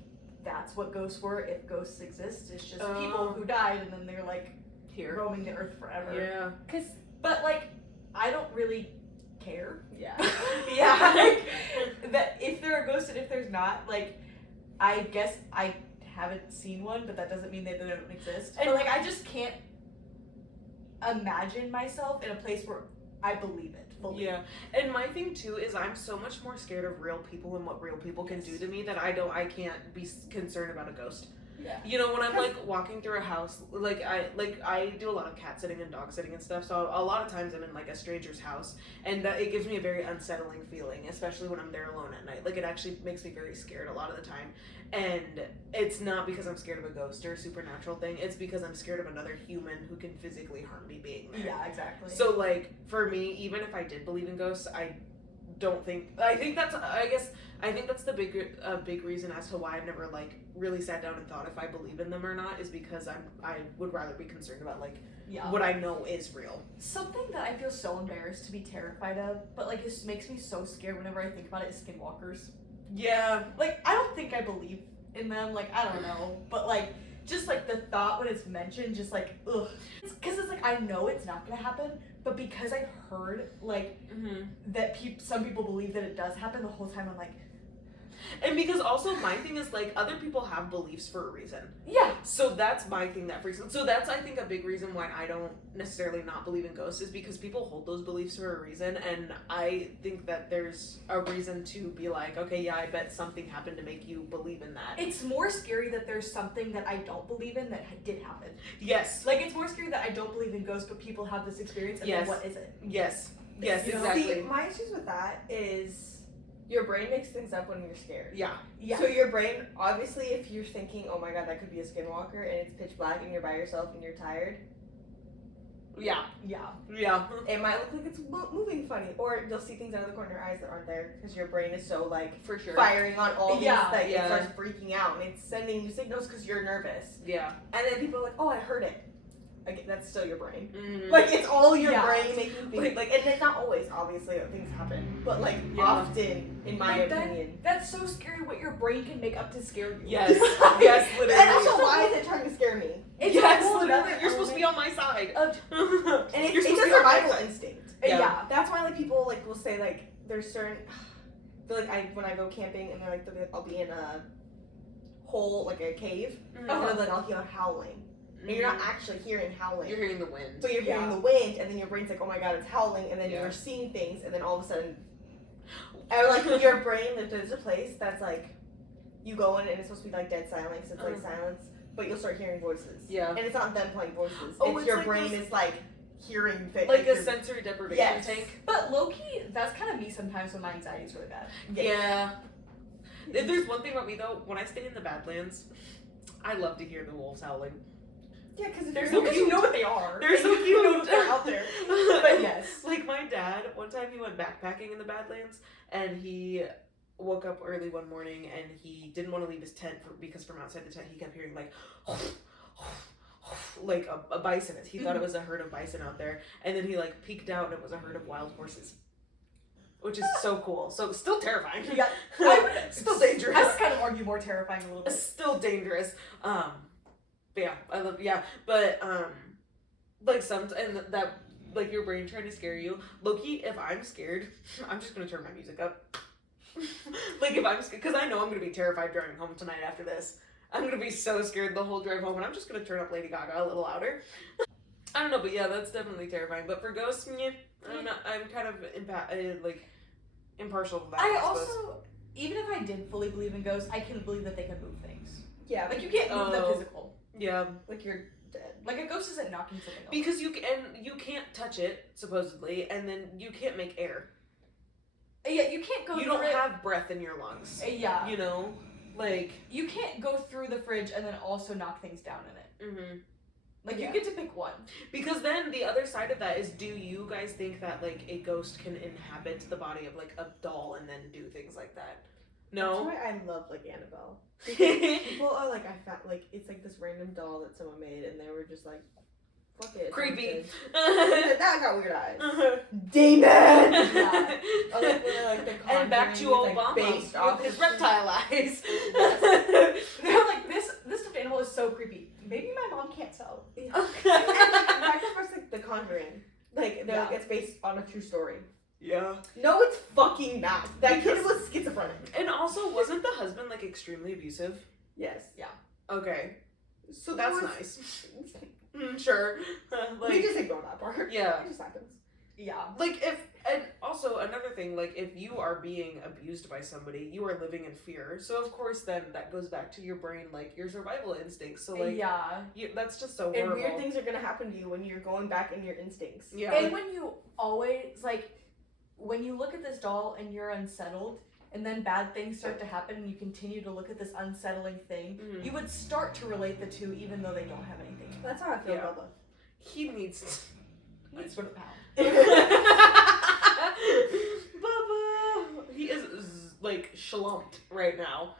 that's what ghosts were. If ghosts exist, it's just people who died and then they're like Here. roaming the earth forever. Yeah. But like I don't really care. Yeah. Like, that if there are ghosts and if there's not, like I guess I haven't seen one, but that doesn't mean that they don't exist. And but like I just can't imagine myself in a place where I believe it fully. Yeah, and my thing too is I'm so much more scared of real people and what real people can do to me that I can't be concerned about a ghost. Yeah. You know, when I'm like walking through a house, I do a lot of cat sitting and dog sitting and stuff. So a lot of times I'm in like a stranger's house, and that it gives me a very unsettling feeling, especially when I'm there alone at night. Like it actually makes me very scared a lot of the time. And it's not because I'm scared of a ghost or a supernatural thing. It's because I'm scared of another human who can physically harm me being there. Yeah, exactly. So like for me, even if I did believe in ghosts, I think that's the big reason as to why I've never like really sat down and thought if I believe in them or not is because I would rather be concerned about like what I know is real. Something that I feel so embarrassed to be terrified of, but like it makes me so scared whenever I think about it, is skinwalkers. Yeah. Like I don't think I believe in them, like I don't know, but like just like the thought when it's mentioned, just like ugh, because it's like I know it's not gonna happen, but because I've heard like that some people believe that it does happen, the whole time I'm like, and because also my thing is like other people have beliefs for a reason. yeah. So that's my thing that freaks me. So that's I think a big reason why I don't necessarily not believe in ghosts is because people hold those beliefs for a reason, and I think that there's a reason to be like, okay, yeah, I bet something happened to make you believe in that. It's more scary that there's something that I don't believe in that did happen. Yes. Like, it's more scary that I don't believe in ghosts, but people have this experience, and then what is it? Yes. Yes, You know? exactly. See, my issues with that is your brain makes things up when you're scared. Yeah. Yeah. So your brain, obviously, if you're thinking, oh my god, that could be a skinwalker, and it's pitch black, and you're by yourself, and you're tired, Yeah. Yeah. Yeah. it might look like it's moving funny, or you'll see things out of the corner of your eyes that aren't there, because your brain is so, like, For sure. firing on all these, Yeah. that Yeah. it starts freaking out, and it's sending you signals because you're nervous. Yeah. And then people are like, oh, I heard it. Like, that's still your brain. Mm. Like, it's all your Yeah. brain making things, like, and it's not always, obviously, that things happen, but, like, Yeah. often, in my But then- opinion. That's so scary what your brain can make up to scare you. Yes. Yes, literally. And also, why is it trying to scare me? It's Yes, a whole literally. other You're supposed to be on my side. Of, And You're it's supposed a to be on my survival side. instinct. yeah. That's why, like, people, like, will say, like, there's certain, feel like when I go camping, and they're like, I'll be in a hole, like a cave, and then, like, I'll hear howling. And you're not actually hearing howling. You're hearing the wind. But you're hearing the wind, and then your brain's like, oh my god, it's howling, and then Yeah. you're seeing things, and then all of a sudden, or like your brain, like, there's a place that's like, you go in and it's supposed to be like dead silence, it's like silence, but you'll start hearing voices. Yeah. And it's not them playing voices. Oh, it's it's your like brain those- is like hearing things. Like a your- sensory deprivation Yes. tank. But low-key, that's kind of me sometimes when my anxiety is really bad. Yeah. If there's one thing about me though, when I stay in the Badlands, I love to hear the wolves howling. Yeah, because They're if so you're cute. You know what they are. They're so You know cute. they're out there. But yes. Like my dad, one time he went backpacking in the Badlands, and he woke up early one morning, and he didn't want to leave his tent because from outside the tent he kept hearing like a bison. He thought it was a herd of bison out there, and then he like peeked out and it was a herd of wild horses, which is so cool. So still terrifying. Yeah. I would, Still dangerous. I would kind of argue more terrifying a little bit. Still dangerous. But yeah, I love but like and that like your brain trying to scare you. Loki, if I'm scared, I'm just gonna turn my music up. Like if I'm scared, because I know I'm gonna be terrified driving home tonight after this. I'm gonna be so scared the whole drive home, and I'm just gonna turn up Lady Gaga a little louder. I don't know, but yeah, that's definitely terrifying. But for ghosts, I'm kind of impartial to that. I suppose. also, even if I did fully believe in ghosts, I can believe that they can move things. yeah, Like, you can't move the Oh. physical. Yeah. like you're dead. Like, a ghost isn't knocking something off. Because you can't touch it supposedly, and then you can't make air. Yeah, you can't go You through don't it. have breath in your lungs. Yeah. You know, like. You can't go through the fridge and then also knock things down in it. Mm-hmm. Like, Yeah. you get to pick one. Because then the other side of that is, do you guys think that like a ghost can inhabit the body of like a doll and then do things like that? That's No. why I love like Annabelle. People are like, I found like it's like this random doll that someone made, and they were just like, fuck it. Creepy. That got weird eyes. Uh-huh. Demon. Yeah. Or like when they're like the And back to Conjuring is, Obama like, based off with his of- reptile eyes. They're like, this stuffed animal is so creepy. Maybe my mom can't tell. And, like, back to first, like the Conjuring. Like they're like Yeah. it's based on a true story. Yeah. No, it's fucking not. That kid Because- was schizophrenic. And also, wasn't the husband like extremely abusive? Yes. Okay, So that's there was- nice. Sure. we Like, just ignore that part. yeah. It just happens. Yeah. Like and also another thing, like if you are being abused by somebody, you are living in fear. So of course then that goes back to your brain, like your survival instincts. So like yeah. that's just so And horrible. weird things are gonna happen to you when you're going back in your instincts. Yeah. And when you always, like, when you look at this doll and you're unsettled, and then bad things start to happen and you continue to look at this unsettling thing, Mhm. you would start to relate the two even though they don't have anything. That's how I feel Yeah. about them. He needs He needs to go to pound. Bubba. He is like schlumped right now.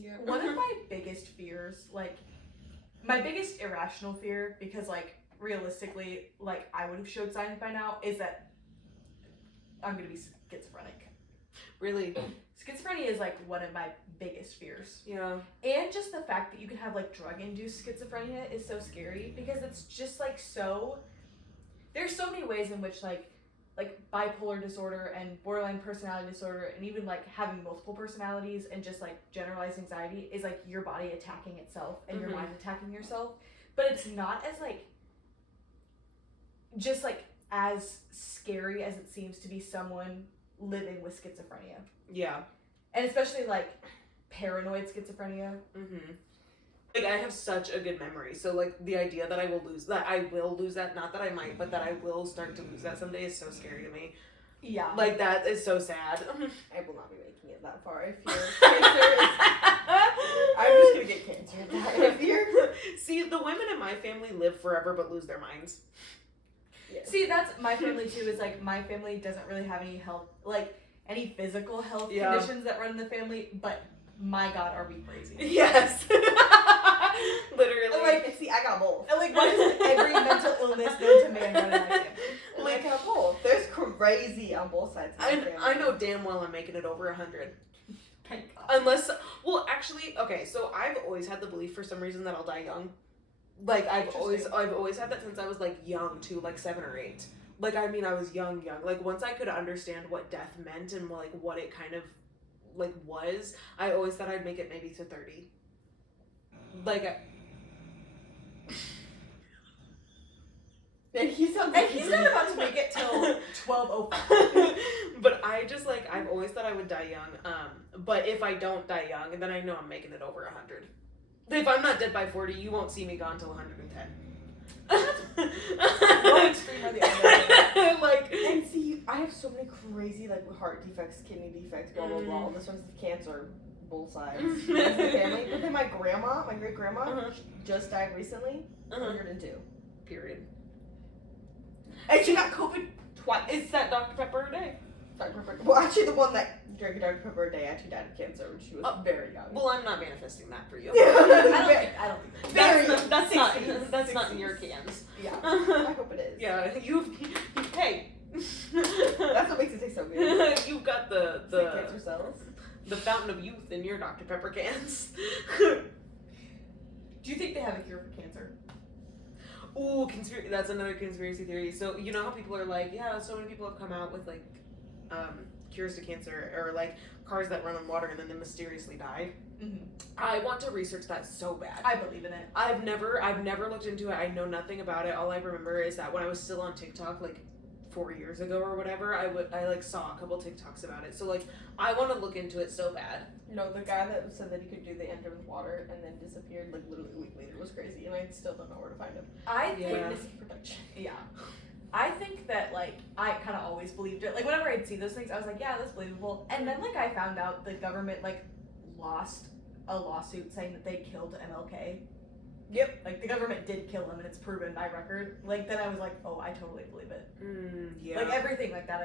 Yeah. One of my biggest fears, like, my biggest irrational fear, because, like, realistically, like, I would have showed signs by now, is that I'm gonna be schizophrenic. Really? Schizophrenia is, like, one of my biggest fears. Yeah. And just the fact that you can have, like, drug-induced schizophrenia is so scary, because it's just, like, so... there's so many ways in which like bipolar disorder and borderline personality disorder and even like having multiple personalities and just like generalized anxiety is like your body attacking itself and your mind attacking yourself, but it's not as like just like as scary as it seems to be someone living with schizophrenia. Yeah. And especially like paranoid schizophrenia. Like, I have such a good memory, so like the idea that I will lose that, not that I might, but that I will start to lose that someday is so scary to me. Yeah. Like, that is so sad. I will not be making it that far if you're cancer. I'm just gonna get cancer and die if you're. See, the women in my family live forever but lose their minds. Yes. See, that's my family too, is like my family doesn't really have any health, like any physical health conditions that run in the family, but my God, are we crazy? Yes. Literally. Like, see, I got both. And like, what is every mental illness known to man run in my family? Like, I got both. There's crazy on both sides of my family. I know damn well I'm making it over 100. Thank God. Unless, well, actually, okay, so I've always had the belief for some reason that I'll die young. Like, I've always had that since I was, like, young, too, like, 7 or 8. Like, I mean, I was young. Like, once I could understand what death meant and, like, what it kind of, like, was, I always thought I'd make it maybe to 30. Like, And he's not about to make it till 12:05. But I just, like, I've always thought I would die young. But if I don't die young, then I know I'm making it over 100. If I'm not dead by 40, you won't see me gone till 110. One extreme or the other. Like, and see, I have so many crazy, like, heart defects, kidney defects, blah, blah, blah. All this one's cancer, both sides. That's the family. But then my grandma, my great-grandma, just died recently, 102. Period. And she got COVID twice. It's that Dr. Pepper a day. Dr. Pepper. Well, actually, the one that drank Dr. Pepper a day actually died of cancer when she was very young. Well, I'm not manifesting that for you. I don't think That's not 60s, that's not 60s. in your cans. Yeah, I hope it is. Yeah, hey. That's what makes it taste so good. You've got Sick cancer cells. the fountain of youth in your Dr. Pepper cans. Do you think they have a cure for cancer? Ooh, that's another conspiracy theory. So, you know how people are like, yeah, so many people have come out with, like, cures to cancer, or, like, cars that run on water and then they mysteriously die. I want to research that so bad. I believe in it. I've never looked into it. I know nothing about it. All I remember is that when I was still on TikTok, like, 4 years ago or whatever, I like saw a couple TikToks about it. So, like, I want to look into it so bad. No, the guy that said that he could do the enter with water and then disappeared, like, literally a week later was crazy, and I still don't know where to find him. I think Yeah. Witness protection. Yeah. I think that, like, I kind of always believed it. Like, whenever I'd see those things, I was like, yeah, that's believable. And then, like, I found out the government, like, lost a lawsuit saying that they killed MLK. Yep. Like, the government did kill him, and it's proven by record. Like, then I was like, oh, I totally believe it. Yeah. Like, everything like that,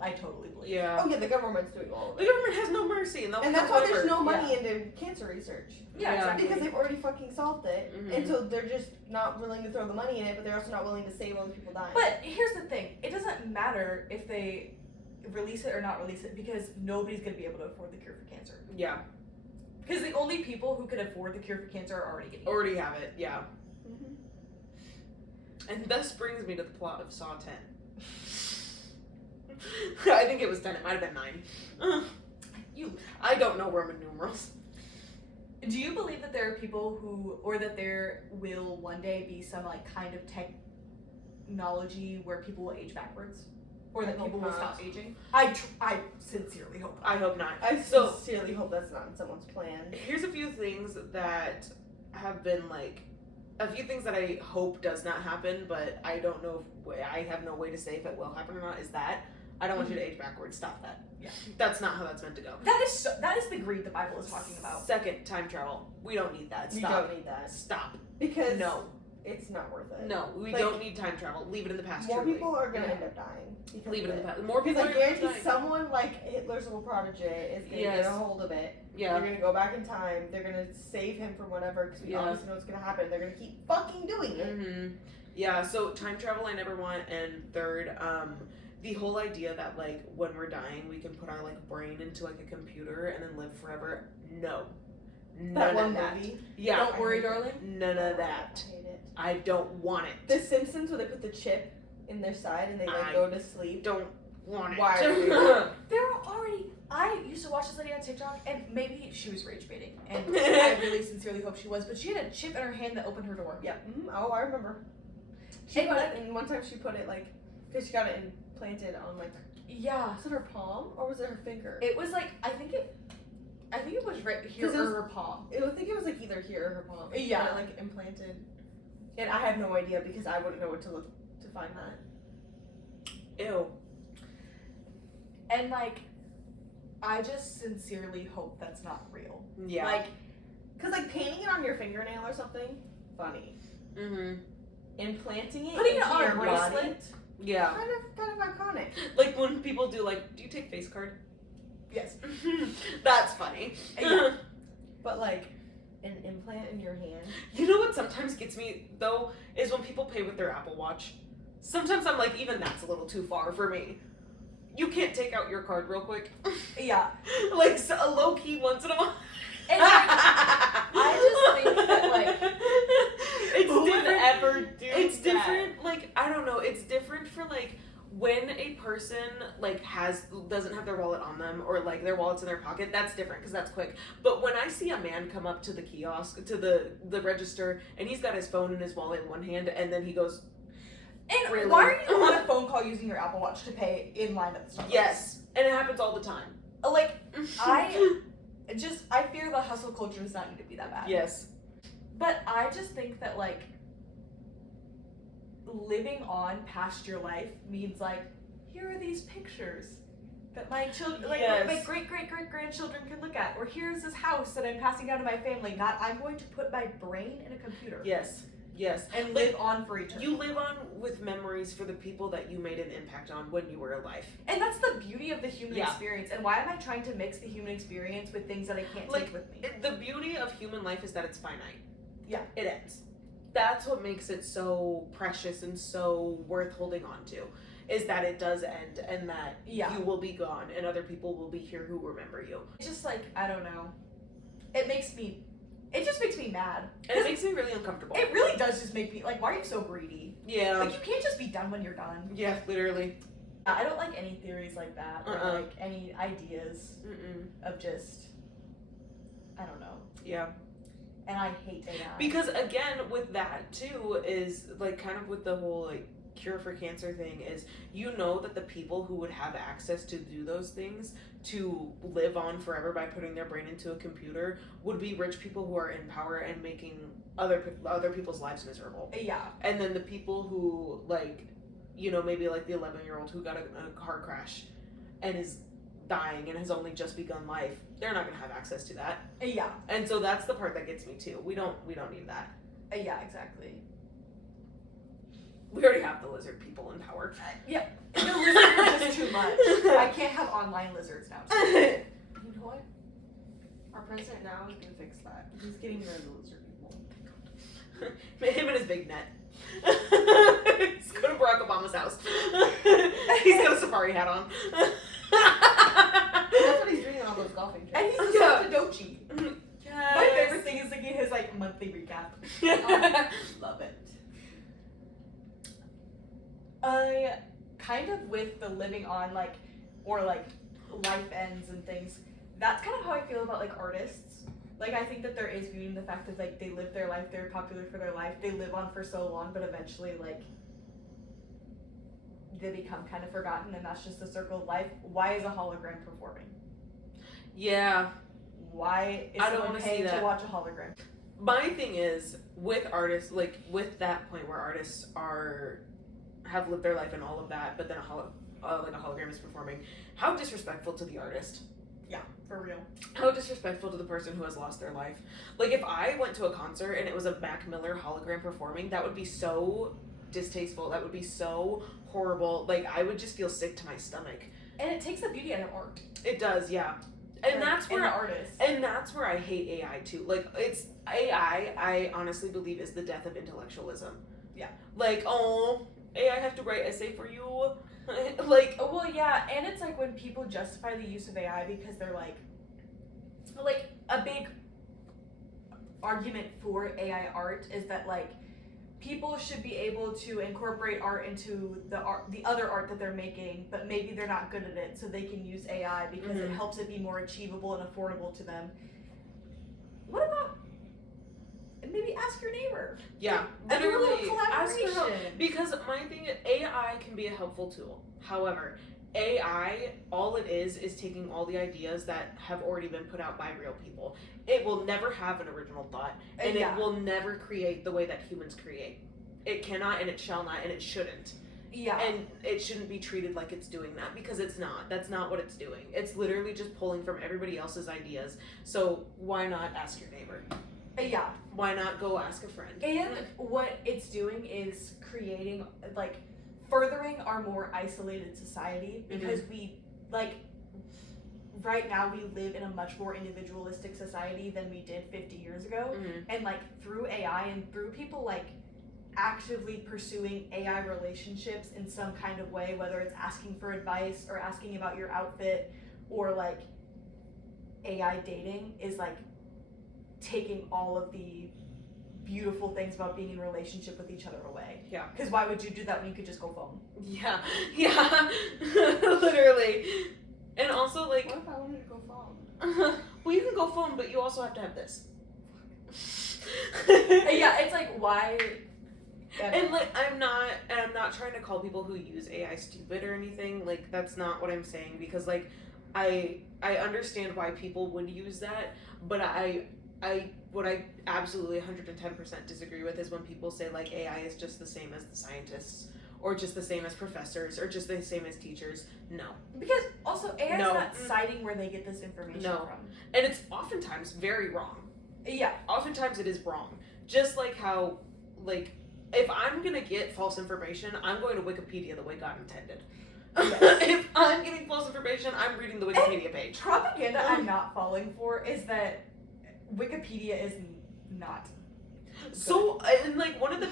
I totally believe. Yeah. Oh yeah, the government's doing all of The it. government has no mercy, and And that's why there's no money into cancer research. Yeah, exactly. Because they've already fucking solved it. And so they're just not willing to throw the money in it, but they're also not willing to save all the people dying. But here's the thing. It doesn't matter if they release it or not release it, because nobody's going to be able to afford the cure for cancer. Yeah. Because the only people who could afford the cure for cancer are already getting it. Already have it. Yeah. And this brings me to the plot of Saw 10. I think it was 10. It might have been 9. I don't know Roman numerals. Do you believe that there are people who, or that there will one day be some like kind of technology where people will age backwards, or that I hope people will not. stop aging? I sincerely hope not. I hope not. I sincerely hope that's not in someone's plan. Here's a few things that have been like, a few things that I hope does not happen, but I don't know if, I have no way to say if it will happen or not, is that I don't want you to age backwards. Stop that. Yeah. That's not how that's meant to go. That is the greed the Bible is talking about. Second, time travel. We don't need that. You Stop. don't need that. Stop. Because No. it's not worth it. No, we Like, don't need time travel. Leave it in the past. More truly. people are gonna Yeah. end up dying. because Leave it of in the past. More people Because I are gonna guarantee die. someone like Hitler's little protege is gonna Yes. get a hold of it. Yeah. They're gonna go back in time. They're gonna save him from whatever, because we Yeah. obviously know what's gonna happen. They're gonna keep fucking doing it. Mm-hmm. Yeah, so time travel I never want, and third, the whole idea that like when we're dying we can put our like brain into like a computer and then live forever. No. That None one of that. movie. Yeah. Don't worry, darling. None of that. I hate it. I don't want it. The Simpsons, where they put the chip in their side and they like I go to sleep. Don't want it. Why are you doing that? There are already. I used to watch this lady on TikTok, and maybe she was rage baiting, and I really sincerely hope she was. But she had a chip in her hand that opened her door. Yeah. Oh, I remember. She And, put like- it, and one time she put it like, because she got it implanted on like, Yeah, was it her palm or was it her finger? it was like I think it was right here 'Cause it was- or her palm. I think it was like either here or her palm. She Yeah. got it, like implanted, and I have no idea because I wouldn't know what to look to find that. Ew. And like, I just sincerely hope that's not real. Yeah. Like, Cause like painting it on your fingernail or something, funny. Mm-hmm. Implanting it Putting it into on a your body, bracelet? Yeah. kind of iconic. Like when people do like, do you take face card? yes. That's funny. Yeah. But like an implant in your hand. You know what sometimes gets me though is when people pay with their Apple Watch. Sometimes I'm like, even that's a little too far for me. You can't take out your card real quick. Yeah. Like so, a low key once in a while. And like, I just think that like, it's who would different. ever do It's that? different. Like I don't know. It's different for like when a person like doesn't have their wallet on them or like their wallet's in their pocket. That's different because that's quick. But when I see a man come up to the kiosk to the register and he's got his phone and his wallet in one hand and then he goes, And Really? why are you on a phone call using your Apple Watch to pay in line at the Starbucks? yes, and it happens all the time. Like, I fear the hustle culture does not need to be that bad. yes. But I just think that, like, living on past your life means, like, here are these pictures that my children, like, Yes. my great-great-great-grandchildren can look at. Or here's this house that I'm passing down to my family. Not, I'm going to put my brain in a computer. Yes. Yes. And live on for eternity. You live on with memories for the people that you made an impact on when you were alive. And that's the beauty of the human Yeah. experience. And why am I trying to mix the human experience with things that I can't Like, take with me? The beauty of human life is that it's finite. Yeah. It ends. That's what makes it so precious and so worth holding on to, is that it does end and that Yeah. you will be gone and other people will be here who remember you. It's just like, I don't know. It just makes me mad. And it makes me really uncomfortable. It really does just make me, like, why are you so greedy? Yeah. Like, you can't just be done when you're done. Yeah, literally. I don't like any theories like that, or like any ideas Mm-mm. of just, I don't know. Yeah. And I hate AI. Because again, with that too, is like kind of with the whole like cure for cancer thing is, you know that the people who would have access to do those things to live on forever by putting their brain into a computer would be rich people who are in power and making other people's lives miserable. Yeah. And then the people who like, you know, maybe like the 11-year-old who got a car crash and is dying and has only just begun life, they're not going to have access to that. Yeah. And so that's the part that gets me too. We don't need that. Yeah, exactly. We already have the lizard people in power. Yeah. The lizards are just too much. I can't have online lizards now. So. You know what? Our president now is gonna fix that. He's getting rid of the lizard people. Him and his big net. He's going to Barack Obama's house. He's got a safari hat on. That's what he's doing on all those golfing trips. And he's just Yeah. such a dochi. Yes. My favorite thing is thinking his like monthly recap. Love it. I kind of with the living on like or like life ends and things. That's kind of how I feel about like artists. Like I think that there is beauty in the fact that like they live their life, they're popular for their life, they live on for so long, but eventually like they become kind of forgotten, and that's just the circle of life. Why is a hologram performing? Yeah. Why is I don't someone wanna see paying to that. watch a hologram? My thing is with artists, like with that point where artists have lived their life and all of that, but then a hologram is performing. How disrespectful to the artist. Yeah, for real. How disrespectful to the person who has lost their life. Like if I went to a concert and it was a Mac Miller hologram performing, that would be so distasteful. That would be so horrible. Like I would just feel sick to my stomach. And it takes the beauty out of art. It does, yeah. And Like, that's in where the artist. And that's where I hate AI too. Like it's AI, I honestly believe is the death of intellectualism. Yeah. Like, oh, AI have to write essay for you. Like, Oh, well, yeah, and it's like when people justify the use of AI because they're like a big argument for AI art is that like people should be able to incorporate art into the other art that they're making, but maybe they're not good at it, so they can use AI because it helps it be more achievable and affordable to them. What about maybe ask your neighbor? Yeah, And do a little literally ask her help. collaboration. Because my thing is, AI can be a helpful tool. However, AI, all it is taking all the ideas that have already been put out by real people. It will never have an original thought, and it will never create the way that humans create. It cannot, and it shall not, and it shouldn't. Yeah. And it shouldn't be treated like it's doing that, because it's not. That's not what it's doing. It's literally just pulling from everybody else's ideas. So why not ask your neighbor? Yeah. Why not go ask a friend? And what it's doing is creating, like, furthering our more isolated society, because we, like, right now we live in a much more individualistic society than we did 50 years ago. And, like, through AI and through people, like, actively pursuing AI relationships in some kind of way, whether it's asking for advice or asking about your outfit or, like, AI dating is, like, taking all of the beautiful things about being in a relationship with each other away. Yeah. Because why would you do that when you could just go phone? Yeah. Literally. And also, like, what if I wanted to go phone? well, you can go phone, but you also have to have this. Yeah, it's like, why? And like, I'm not trying to call people who use AI stupid or anything. Like, that's not what I'm saying, because like, I understand why people would use that, but what I absolutely 110% disagree with is when people say like AI is just the same as the scientists, or just the same as professors, or just the same as teachers. No. Because also AI is not citing where they get this information from. And it's oftentimes very wrong. Yeah. Oftentimes it is wrong. Just like how, like, if I'm gonna get false information, I'm going to Wikipedia the way God intended. Yes. If I'm getting false information, I'm reading the Wikipedia page. Propaganda I'm not falling for is that Wikipedia is not good. So, and like one of the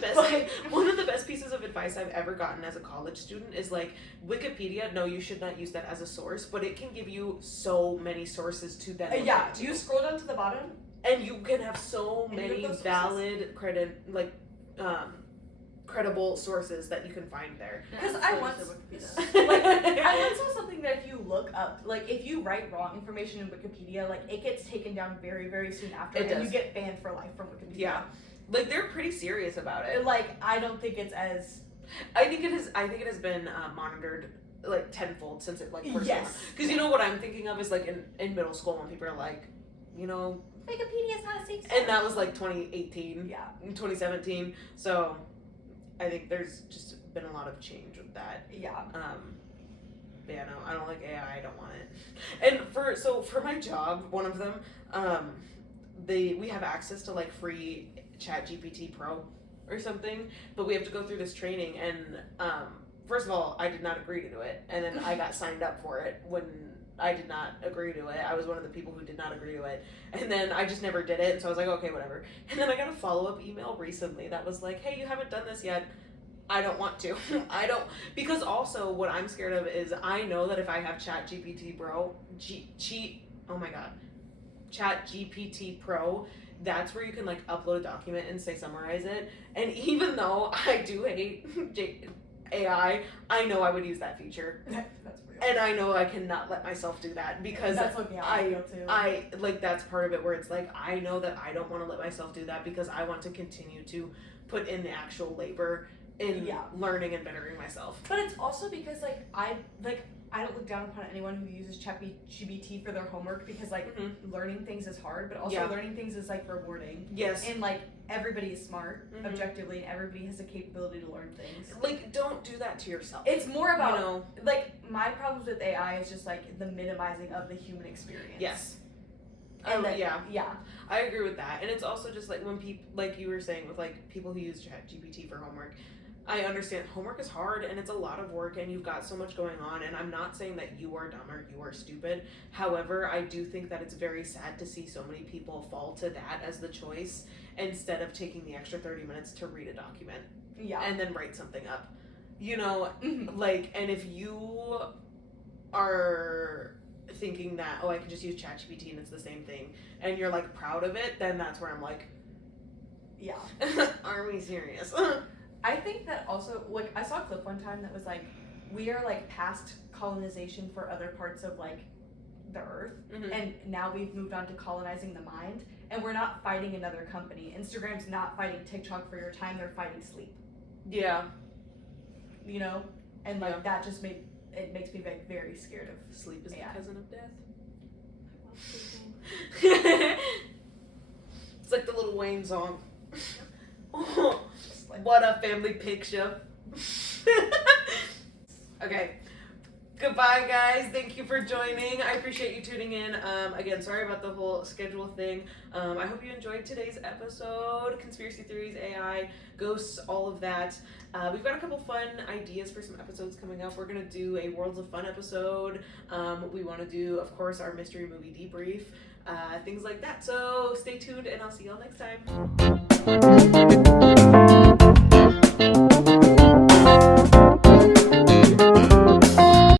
best pieces of advice I've ever gotten as a college student is like, Wikipedia, no, you should not use that as a source, but it can give you so many sources to then yeah, you scroll down to the bottom and you can have so many valid credible sources that you can find there. Because I once saw something that if you look up, like if you write wrong information in Wikipedia, like it gets taken down very, very soon after, and you get banned for life from Wikipedia. Yeah, like they're pretty serious about it. Like I don't think it's as. I think it has been monitored like tenfold since it like first came out. Because you know what I'm thinking of is like in middle school when people are like, you know, Wikipedia is not a safe source. And that was like 2018. Yeah. 2017. So. I think there's just been a lot of change with that. Yeah. But yeah, no, I don't like AI. I don't want it. And for my job, one of them, we have access to like free ChatGPT Pro or something, but we have to go through this training. And first of all, I did not agree to do it, and then I got signed up for it when I did not agree to it. I was one of the people who did not agree to it. And then I just never did it. And so I was like, okay, whatever. And then I got a follow-up email recently that was like, hey, you haven't done this yet. I don't want to. Because also what I'm scared of is I know that if I have ChatGPT ChatGPT Pro, that's where you can like upload a document and say summarize it. And even though I do hate AI, I know I would use that feature. That's real. And I know I cannot let myself do that because that's what I like that's part of it where it's like I know that I don't want to let myself do that because I want to continue to put in the actual labor in learning and bettering myself. But it's also because I don't look down upon anyone who uses ChatGPT for their homework because learning things is hard, but also learning things is like rewarding. Yes. And like everybody is smart objectively, and everybody has the capability to learn things. Like don't do that to yourself. It's more about like my problems with AI is just like the minimizing of the human experience. Yes. And yeah. I agree with that. And it's also just like when people, like you were saying with like people who use ChatGPT for homework, I understand homework is hard and it's a lot of work and you've got so much going on, and I'm not saying that you are dumb or you are stupid. However, I do think that it's very sad to see so many people fall to that as the choice instead of taking the extra 30 minutes to read a document. Yeah. And then write something up. You know, like, and if you are thinking that, oh, I can just use ChatGPT and it's the same thing, and you're like proud of it, then that's where I'm like, Yeah. Are we serious? I think that also, like, I saw a clip one time that was like, we are like past colonization for other parts of like the earth, and now we've moved on to colonizing the mind, and we're not fighting another company. Instagram's not fighting TikTok for your time, they're fighting sleep. Yeah. You know? And like that just makes me like very scared of Sleep is AI. the cousin of death. It's like the Lil Wayne song. Like, What a family picture. Okay. Goodbye, guys. Thank you for joining. I appreciate you tuning in. Again, sorry about the whole schedule thing. I hope you enjoyed today's episode. Conspiracy theories, AI, ghosts, all of that. We've got a couple fun ideas for some episodes coming up. We're going to do a Worlds of Fun episode. We want to do, of course, our mystery movie debrief. Things like that. So stay tuned, and I'll see y'all next time.